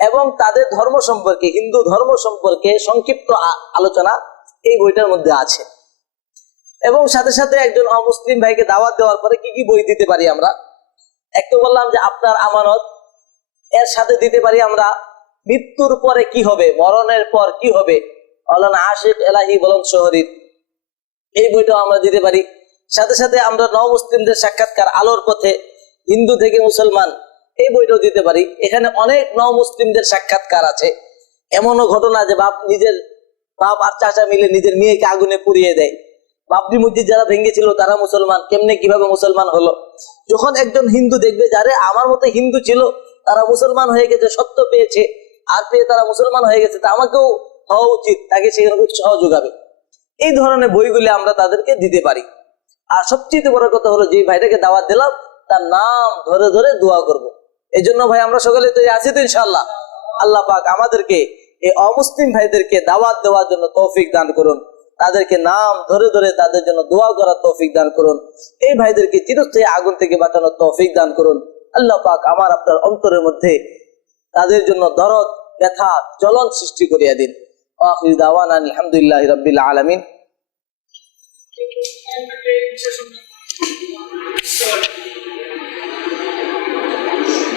এবং তাদের ধর্ম সম্পর্কে, হিন্দু ধর্ম সম্পর্কে সংক্ষিপ্ত আলোচনা এই বইটার মধ্যে আছে। এবং সাথে সাথে একজন অমুসলিম ভাইকে দাওয়াত দেওয়ার পরে কি কি বই দিতে পারি আমরা? একটু বললাম যে আপনার আমানত, এর সাথে দিতে পারি আমরা মৃত্যুর পরে কি হবে, মরণের পর কি হবে, মাওলানা আশিক এলাহি বলন শহরীর এই বইটাও আমরা দিতে পারি। সাথে সাথে আমরা নও-মুসলিমদের সাক্ষাৎকার আলোর পথে, হিন্দু থেকে মুসলমান, এই বইটাও দিতে পারি। এখানে অনেক নও-মুসলিমদের সাক্ষাৎকার আছে। এমনও ঘটনা যে নিজের বাপ আর চাচা মিলে নিজের মেয়েকে আগুনে পুড়িয়ে দেয়। বাবরি মসজিদ যারা ভেঙেছিল তারা মুসলমান, কেমনে কিভাবে মুসলমান হলো? যখন একজন হিন্দু দেখবে যারে আমার মতো হিন্দু ছিল, তারা মুসলমান হয়ে গেছে, সত্য পেয়েছে, আর পেয়ে তারা মুসলমান হয়ে গেছে, তা আমাকেও হওয়া উচিত, তাকে সেখানে উৎসাহ যোগাবে। এই ধরনের বইগুলি আমরা তাদেরকে দিতে পারি। আর সবচেয়ে বড় কথা হলো, যে ভাইটাকে দাওয়াত দিলাম তার নাম ধরে ধরে দোয়া করব। এই জন্য ভাই আমরা সকলে তো আছি তো ইনশাআল্লাহ? আল্লাহ পাক আমাদেরকে এই অমুসলিম ভাইদেরকে দাওয়াত দেওয়ার জন্য তৌফিক দান করুন, তাদেরকে নাম ধরে ধরে তাদের জন্য দোয়া করার তৌফিক দান করুন, এই ভাইদেরকে চিরস্থায়ী আগুন থেকে বাঁচানোর তৌফিক দান করুন। আল্লাহ পাক আমার আপনার অন্তরের মধ্যে তাদের জন্য দরদ, ব্যথা, জ্বলন সৃষ্টি করিয়া দিন। আখির দাওয়ানা আলহামদুলিল্লাহি রাব্বিল আলামিন।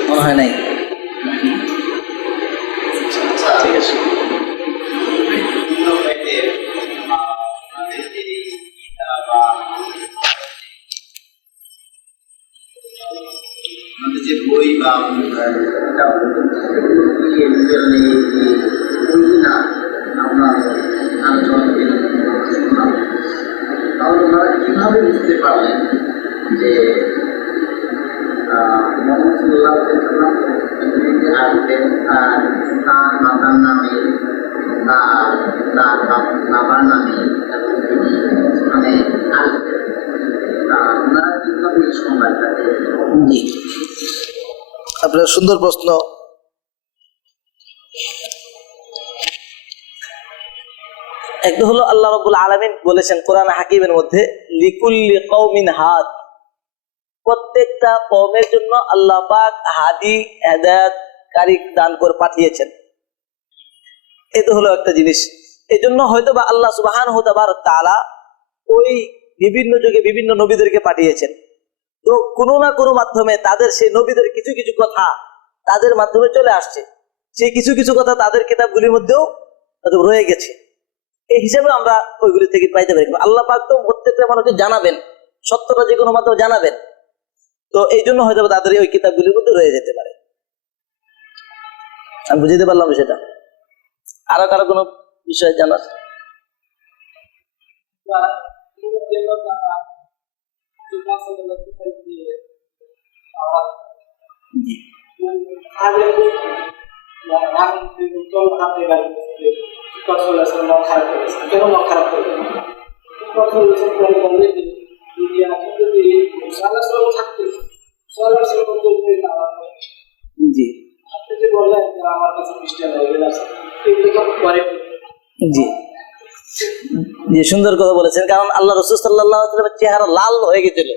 মনে হয় নাই, ঠিক আছে। আমাদের যে বই বা আমরা আলোচনা শুনলাম, তাহলে ওনারা কিভাবে বুঝতে পারলেন যে মোহাম্মদ সাল্লাল্লাহু আলাইহি ওয়াসাল্লাম পৃথিবীতে আসবেন আর তার মাতার নামে, তার বাবার নামে মানে আসবেন, ওনারা কিভাবে এই সংবাদটাকে? আপনার সুন্দর প্রশ্ন। একটা হলো আল্লাহ রাব্বুল আলামিন বলেছেন কোরআন হাকিমের মধ্যে, লিকুল্লি কওমিন হাদ, প্রত্যেকটা কওমের জন্য আল্লাহ পাক হাদি হেদায়েতকারী দান করে পাঠিয়েছেন। এটা হলো একটা জিনিস। এজন্য হয়তো বা আল্লাহ সুবহানাহু ওয়া তাআলা ওই বিভিন্ন যুগে বিভিন্ন নবীদেরকে পাঠিয়েছেন। তো কোনো না কোনো মাধ্যমে তাদের সেই নবীদের কিছু কিছু কথা তাদের মাধ্যমে চলে আসছে, সেই কিছু কিছু কথা তাদের কিতাবগুলির মধ্যেও রয়ে গেছে। এই হিসাবে আমরা ওইগুলি থেকে পাইতে পারি। আল্লাহ পাক তো প্রত্যেকটা মানুষকে জানাবেন, সত্যটা যে কোনো মাধ্যমে জানাবেন। তো এই জন্য হয়তো তাদের ওই কিতাবগুলির মধ্যে রয়ে যেতে পারে। আমি বুঝতে পারলাম সেটা। আরো কারো কোনো বিষয় জানার? জি জি জি, সুন্দর কথা বলেছেন। কারণ আল্লাহ রাসূল সাল্লাল্লাহু আলাইহি ওয়াসাল্লামের চেহারা লাল হয়ে গেছিল,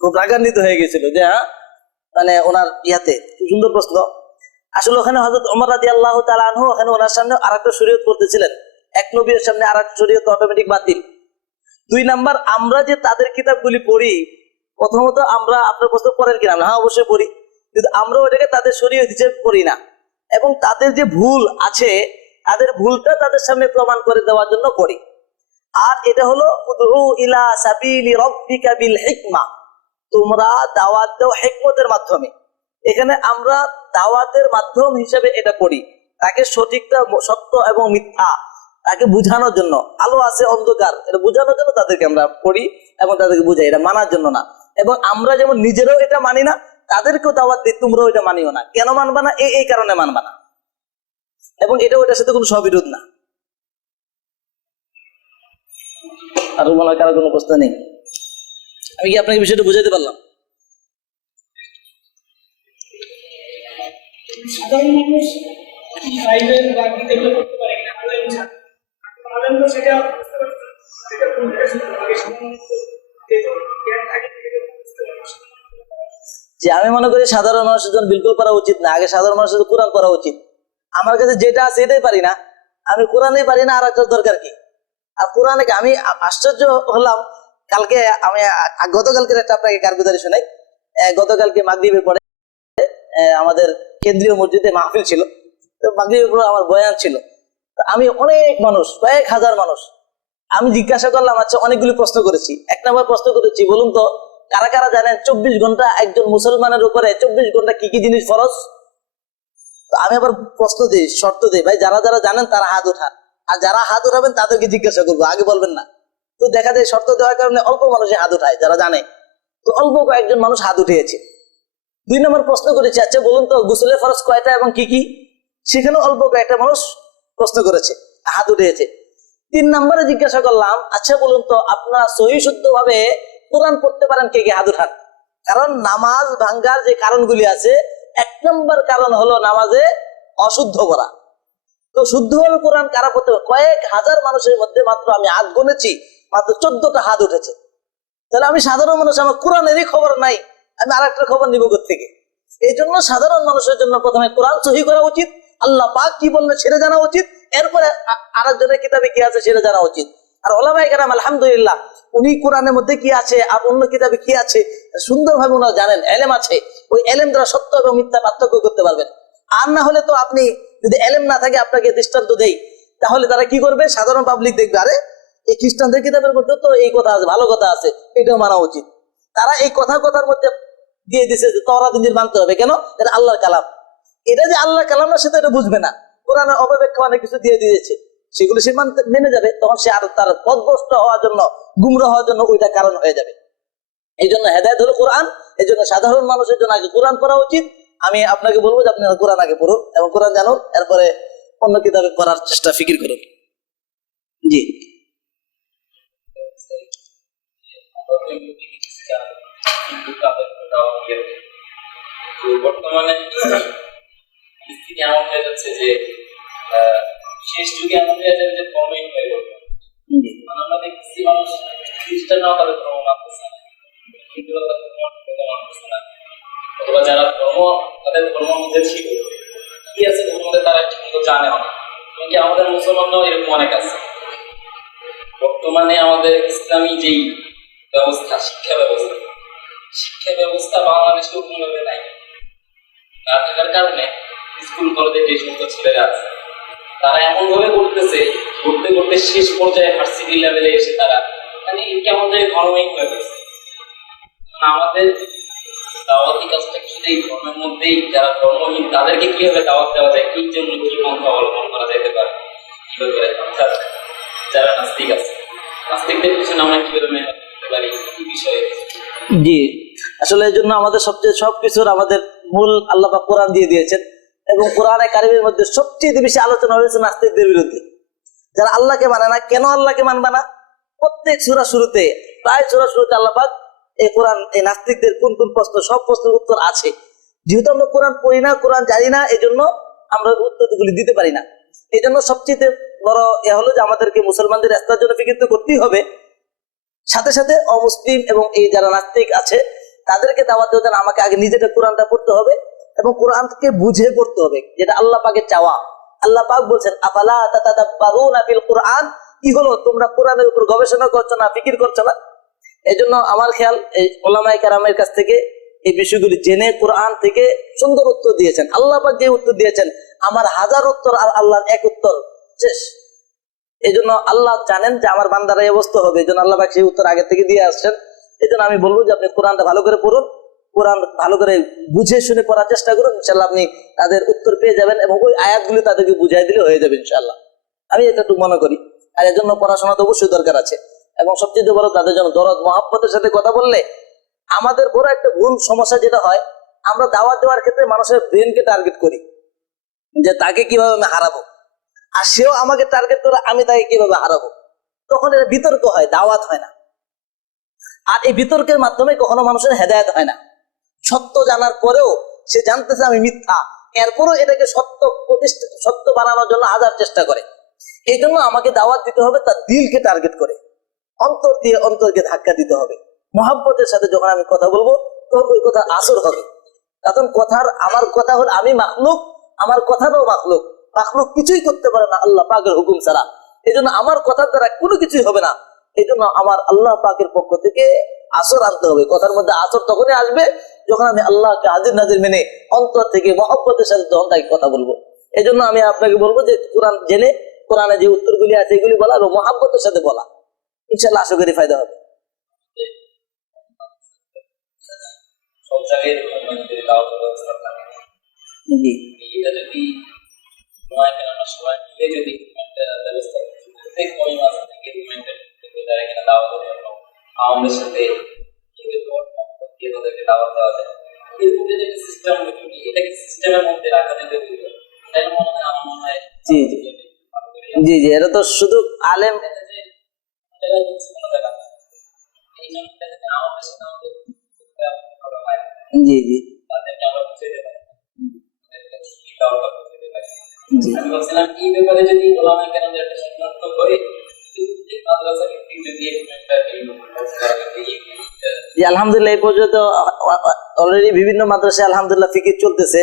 খুব রাগান্বিত হয়ে গেছিল যে মানে ওনার ইয়াতে। সুন্দর প্রশ্ন। আসলে ওখানে হযরত ওমর রাদিয়াল্লাহু তাআলা আনহু ওখানে ওনার সামনে আরেকটা শরীয়ত করতেছিলেন। এক নবীর সামনে আরেকটা শরীয়ত অটোমেটিক বাতিল। দুই নাম্বার, আমরা যে তাদের কিতাবগুলি পড়ি, প্রথমত আমরা, আপনার প্রশ্ন করেন কিনা, হ্যাঁ অবশ্যই পড়ি, কিন্তু আমরা ওটাকে তাদের শরীয়ত হিসেবে পড়ি না, এবং তাদের যে ভুল আছে তাদের ভুলটা তাদের সামনে প্রমাণ করে দেওয়ার জন্য পড়ি। আর এটা হলো উদউ ইলা সাবিলি রাব্বিকা বিল হিকমা, তোমরা দাওয়াত দাও হিকমতের মাধ্যমে। এখানে আমরা দাওয়াতের মাধ্যম হিসেবে এটা পড়ি, তাকে সঠিকটা, সত্য এবং মিথ্যা তাকে বুঝানোর জন্য, আলো আছে অন্ধকার এটা বুঝানোর জন্য তাদেরকে আমরা পড়ি এবং তাদেরকে বুঝাই, এটা মানার জন্য না। এবং আমরা যেমন নিজেরাও এটা মানি না, তাদেরকেও দাওয়াত দিই তোমরাও এটা মানিও না। কেন মানবা না? এই কারণে মানবা না, এবং এটা ওইটার সাথে কোনো সবিরোধ না। আর মনে হয় কারো কোনো প্রশ্ন নেই? আমি কি আপনাকে বিষয়টা বুঝাতে পারলাম? সাধারণ মানুষ বাইবেল বা গীতা পড়তে পারে কিনা, আলেম তো সেটা বুঝতে পারছে, সেটা কোন থেকে শুনতে পারে, সাধারণত যেহেতু জ্ঞান থাকে থেকে বুঝতে পারে। যে আমি মনে করি সাধারণ মানুষের জন্য বিলকুল করা উচিত না। আগে সাধারণ মানুষের কোরআন পড়া উচিত। আমার কাছে যেটা আছে এটাই পারি না, আমি কোরআনই পারি না, আর একটা দরকার কি? আর কোরআনে আমি আশ্চর্য হলাম, কালকে আমি গতকালকের একটা আপনাকে কারগুজারি শোনাই। গতকালকে মাগরিবের পরে আমাদের কেন্দ্রীয় মসজিদে মাহফিল ছিল, তো মাগরিবের পরে আমার বয়ান ছিল। আমি অনেক মানুষ, কয়েক হাজার মানুষ, আমি জিজ্ঞাসা করলাম, আচ্ছা অনেকগুলি প্রশ্ন করেছি। এক নম্বর প্রশ্ন করেছি, বলুন তো কারা কারা জানেন 24 ঘন্টা একজন মুসলমানের উপরে 24 ঘন্টা কি কি জিনিস ফরজ? তো আমি আবার প্রশ্ন দিই, শর্ত দিই, ভাই যারা যারা জানেন তারা হাত উঠান, আর যারা হাত উঠাবেন তাদেরকে জিজ্ঞাসা করবো, আগে বলবেন না। তো দেখা যায় শর্ত দেওয়ার কারণে অল্প মানুষই হাত উঠায় যারা জানে, তো অল্প কয়েকজন মানুষ হাত উঠিয়েছে। দুই নম্বর প্রশ্ন করেছি, আচ্ছা বলুন তো গোসলের ফরজ কয়টা এবং কি কি? সেখানে অল্প কয়েকটা মানুষ প্রশ্ন করেছে, হাত উঠিয়েছে। 3 নম্বরে জিজ্ঞাসা করলাম, আচ্ছা বলুন তো আপনারা সহি শুদ্ধ ভাবে কোরআন পড়তে পারেন কে কে? হাত উঠান। কারণ নামাজ ভাঙ্গার যে কারণগুলি আছে, 1 নম্বর কারণ হলো নামাজে অশুদ্ধ করা। তো শুদ্ধভাবে কোরআন কারা পড়তে পারে? কয়েক হাজার মানুষের মধ্যে মাত্র আমি হাত গুনেছি, মাত্র 14টা হাত উঠেছে। তাহলে আমি সাধারণ মানুষ, আমার কোরআনেরই খবর নাই, আমি আরেকটা খবর নিব থেকে? এই জন্য সাধারণ মানুষের জন্য প্রথমে কোরআন সহি করা উচিত, আল্লাহ পাক কি বললেন সেটা জানা উচিত, এরপরে আরেকজনের কিতাবে কি আছে সেটা জানা উচিত। আর ওলামায়ে কেরাম আলহামদুলিল্লাহ, উনি কোরআনের মধ্যে কি আছে আর অন্য কিতাবে কি আছে সুন্দরভাবে ওনারা জানেন, এলেম আছে। ওই এলেম দ্বারা সত্য এবং মিথ্যা পার্থক্য করতে পারবেন। আর না হলে তো আপনি যদি এলেম না থাকে, আপনাকে দৃষ্টান্ত দেই, তাহলে তারা কি করবে? সাধারণ পাবলিক দেখবে, আরে এই খ্রিস্টানদের কিতাবের মধ্যে তো এই কথা আছে, ভালো কথা আছে, এটাও মানা উচিত। তারা এই কথার মধ্যে দিয়ে দিছে যে তওরাত ইনজিল মানতে হবে। কেন? এটা আল্লাহর কালাম। এটা যে আল্লাহর কালাম না সেটা এটা বুঝবে না, কোরআনের অপব্যাখ্যা অনেক কিছু দিয়ে দিয়েছে, সেগুলো সে মেনে যাবে, তখন সে আর তার পথভ্রষ্ট হওয়ার জন্য, গুমরা হওয়ার জন্য ওইটা কারণ হয়ে যাবে। এই জন্য হেদায়েত হলো কোরআন। এই জন্য সাধারণ মানুষের জন্য আগে কোরআন পড়া উচিত। আমি আপনাকে বলবো যে আপনারা কোরআন আগে পড়ুন এবং কোরআন জানুন, এরপরে অন্য কিতাবে পড়ার চেষ্টা ফিকির করুন। জি বর্তমানে পরিস্থিতি এমন হয়ে যাচ্ছে যে শেষ যুগে এমন হয়ে যাবে যে ধর্মহীন হয়ে যাবে। আমরা দেখছি মানুষ খ্রিস্টানরাও তাদের ধর্ম মানতেছে না, হিন্দুরা তাদের ধর্ম মানতেছে না, অথবা যারা তাদের ধর্মের মধ্যে ছিল কি আছে ধর্মের মধ্যে তারা ঠিক মতো জানেও না। এমনকি আমাদের মুসলমানরাও এরকম অনেক আছে। বর্তমানে আমাদের ইসলামী যেই ব্যবস্থা, শিক্ষা ব্যবস্থা বাংলাদেশে কোনোভাবে নাই। না থাকার কারণে স্কুল কলেজে যে সমস্ত ছেলেরা আছে তারা এমন ভাবে করতে করতে শেষ পর্যায়ে ভার্সিটি লেভেলে এসে তারা মানে কেমন জানি ধর্মহীন হয়ে গেছে। আমাদের দাওয়াতি কাজটা শুধু এই ধর্মের মধ্যেই, যারা ধর্মহীন তাদেরকে কিভাবে দাওয়াত দেওয়া যায়, এই জন্য কি পন্থা অবলম্বন করা যেতে পারে, কিভাবে অর্থাৎ যারা নাস্তিক আছে নাস্তিকদের পিছনে আমরা কিভাবে মেহনত করতে পারি, এই বিষয়ে। জি, আসলে এই জন্য আমাদের সবকিছুর আমাদের মূল আল্লাহ পাক কোরআন দিয়ে দিয়েছেন, এবং কোরআনে কারিমের মধ্যে সবচেয়ে বেশি আলোচনা হয়েছে নাস্তিকদের বিরুদ্ধে, যারা আল্লাহকে মানে না। কেন আল্লাহকে মানবে না? প্রত্যেক সূরা শুরুতে, প্রায় সূরা শুরুতে আল্লাহ পাক এই কোরআন, এই নাস্তিকদের কোন কোন প্রশ্ন, সব প্রশ্নের উত্তর আছে। যেহেতু আমরা কোরআন পড়ি না, কোরআন জানি না, এই জন্য আমরা উত্তরগুলি দিতে পারি না। এই জন্য সবচেয়ে বড় হলো যে আমাদেরকে মুসলমানদের রাস্তার জন্য ফিকির তো করতেই হবে, সাথে সাথে অমুসলিম এবং এই যারা নাস্তিক আছে তাদেরকে দাওয়াত দেওয়ার জন্য আমাকে আগে নিজেটা কোরআনটা পড়তে হবে এবং কোরআনকে বুঝে পড়তে হবে, যেটা আল্লাহ পাকের চাওয়া। আল্লাহ পাক বলছেন আফালা তাতাদাব্বারুনা ফিল কুরআন, কি হলো তোমরা কোরআনের উপর গবেষণা করছো না, ফিকির করছো না? এই জন্য আমার খেয়াল এই ওলামায়ে কেরামের কাছ থেকে এই বিষয়গুলি জেনে কোরআন থেকে সুন্দর উত্তর দিয়েছেন। আল্লাহ পাক যে উত্তর দিয়েছেন, আমার হাজার উত্তর আর আল্লাহর এক উত্তর শেষ। এই জন্য আল্লাহ জানেন যে আমার বান্দারা এই অবস্থা হবে, এই জন্য আল্লাহ পাক সেই উত্তর আগে থেকে দিয়ে আসছেন। এই জন্য আমি বলবো যে আপনি কোরআনটা ভালো করে পড়ুন, কোরআন ভালো করে বুঝে শুনে পড়ার চেষ্টা করুন, ইনশাল্লাহ আপনি তাদের উত্তর পেয়ে যাবেন এবং ওই আয়াতগুলি তাদেরকে বুঝাই দিলে হয়ে যাবে ইনশাল্লাহ। আমি এটা একটু মনে করি। আর এর জন্য পড়াশোনা তো অবশ্যই দরকার আছে, এবং সবচেয়ে বড় তাদের জন্য দরদ মহাব্বতের সাথে কথা বললে। আমাদের বড় একটা ভুল সমস্যা যেটা হয়, আমরা দাওয়াত দেওয়ার ক্ষেত্রে মানুষের ব্রেনকে টার্গেট করি যে তাকে কিভাবে আমি হারাবো, আর সেও আমাকে টার্গেট করে আমি তাকে কিভাবে হারাবো। তখন এটা বিতর্ক হয়, দাওয়াত হয় না। আর এই বিতর্কের মাধ্যমে কখনো মানুষের হেদায়েত হয় না। সত্য জানার পরেও সে জানতেছে আমি মিথ্যা, এরপরও এটাকে সত্য বানানোর জন্য হাজার চেষ্টা করে। এই জন্য আমাকে দাওয়াত দিতে হবে তার দিলকে টার্গেট করে, অন্তর দিয়ে অন্তরকে ধাক্কা দিতে হবে। মহাব্বতের সাথে যখন আমি কথা বলবো তখন ওই কথা আসর হবে। কারণ আমার কথা হল, আমি মাখলুক, আমার কথাটাও মাখলুক। মাখলুক কিছুই করতে পারে না আল্লাহ পাকের হুকুম ছাড়া। এই জন্য আমার কথার দ্বারা কোনো কিছুই হবে না। এই জন্য আমার আল্লাহ পাকের পক্ষ থেকে আসর আনতে হবে। কথার মধ্যে আসর তখনই আসবে যখন আমি আল্লাহকে হাজির নাজির মেনে অন্তর থেকে মহব্বতের সাথে যখন তাকে কথা বলবো। এই জন্য আমি আপনাকে বলবো যে কোরআন জেনে কোরআনে যে উত্তরগুলি আছে এগুলি বলা এবং মহব্বতের সাথে বলা, ইনশাআল্লাহ আশা করি ফায়দা হবে। সব জায়গায় দাওয়াতের ব্যবস্থা থাকে। জি, এটা যদি আমরা সবাই মিলে যদি একটা ব্যবস্থা প্রত্যেক পরিমাণ থেকে যারা কিনা দাওয়াতের জন্য আমাদের সাথে তাদেরকে দাওয়াত দেওয়া যায়, এরকম যদি সিস্টেম এটাকে সিস্টেমের মধ্যে রাখা যেতে পারে, তাই মনে হয় আমার মনে হয়। জি জি জি জি, এটা তো শুধু আলেম। জি জি তাদেরকে আমরা বুঝে দিতে পারি, আমি বলছিলাম এই ব্যাপারে যদি ওলামায়ে কেরামদের একটা সিদ্ধান্ত করে মাদ্রাসা ভিত্তিক যদি জি, আলহামদুলিল্লাহ এই পর্যন্ত অলরেডি বিভিন্ন মাদ্রাসায় আলহামদুলিল্লাহ ফিকির চলতেছে,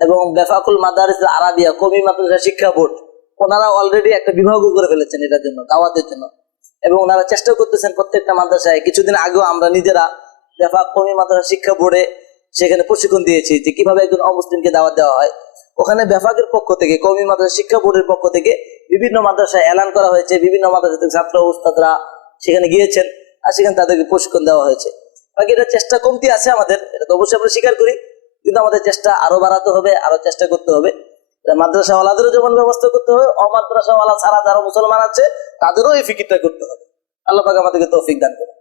এবং বেফাকুল মাদারিস আরাবিয়া কওমি মাদ্রাসা শিক্ষা বোর্ড ওনারা অলরেডি একটা বিভাগও করে ফেলেছেন এটার জন্য, দাওয়াতের জন্য, এবং ওনারা চেষ্টা করতেছেন প্রত্যেকটা মাদ্রাসায়। কিছুদিন আগেও আমরা নিজেরা বেফাক কওমি মাদ্রাসা শিক্ষা বোর্ডে সেখানে প্রশিক্ষণ দিয়েছি যে কিভাবে একজন অমুসলিমকে দাওয়াত দেওয়া হয়। ওখানে বেফাকের পক্ষ থেকে, কওমি মাদ্রাসা শিক্ষা বোর্ডের পক্ষ থেকে বিভিন্ন মাদ্রাসায় এলান করা হয়েছে, বিভিন্ন মাদ্রাসা থেকে ছাত্র উস্তাদরা সেখানে গিয়েছেন আর সেখানে তাদেরকে প্রশিক্ষণ দেওয়া হয়েছে। বাকি এটা চেষ্টা কমতি আছে আমাদের, এটা তো অবশ্যই আমরা স্বীকার করি, কিন্তু আমাদের চেষ্টা আরো বাড়াতে হবে, আরো চেষ্টা করতে হবে। মাদ্রাসাওয়ালাদেরও যেমন ব্যবস্থা করতে হবে, অমাদ্রাসাওয়ালা ছাড়া যারা মুসলমান আছে তাদেরও এই ফিকিরটা করতে হবে। আল্লাহ পাক আমাদেরকে তৌফিক দান করুন।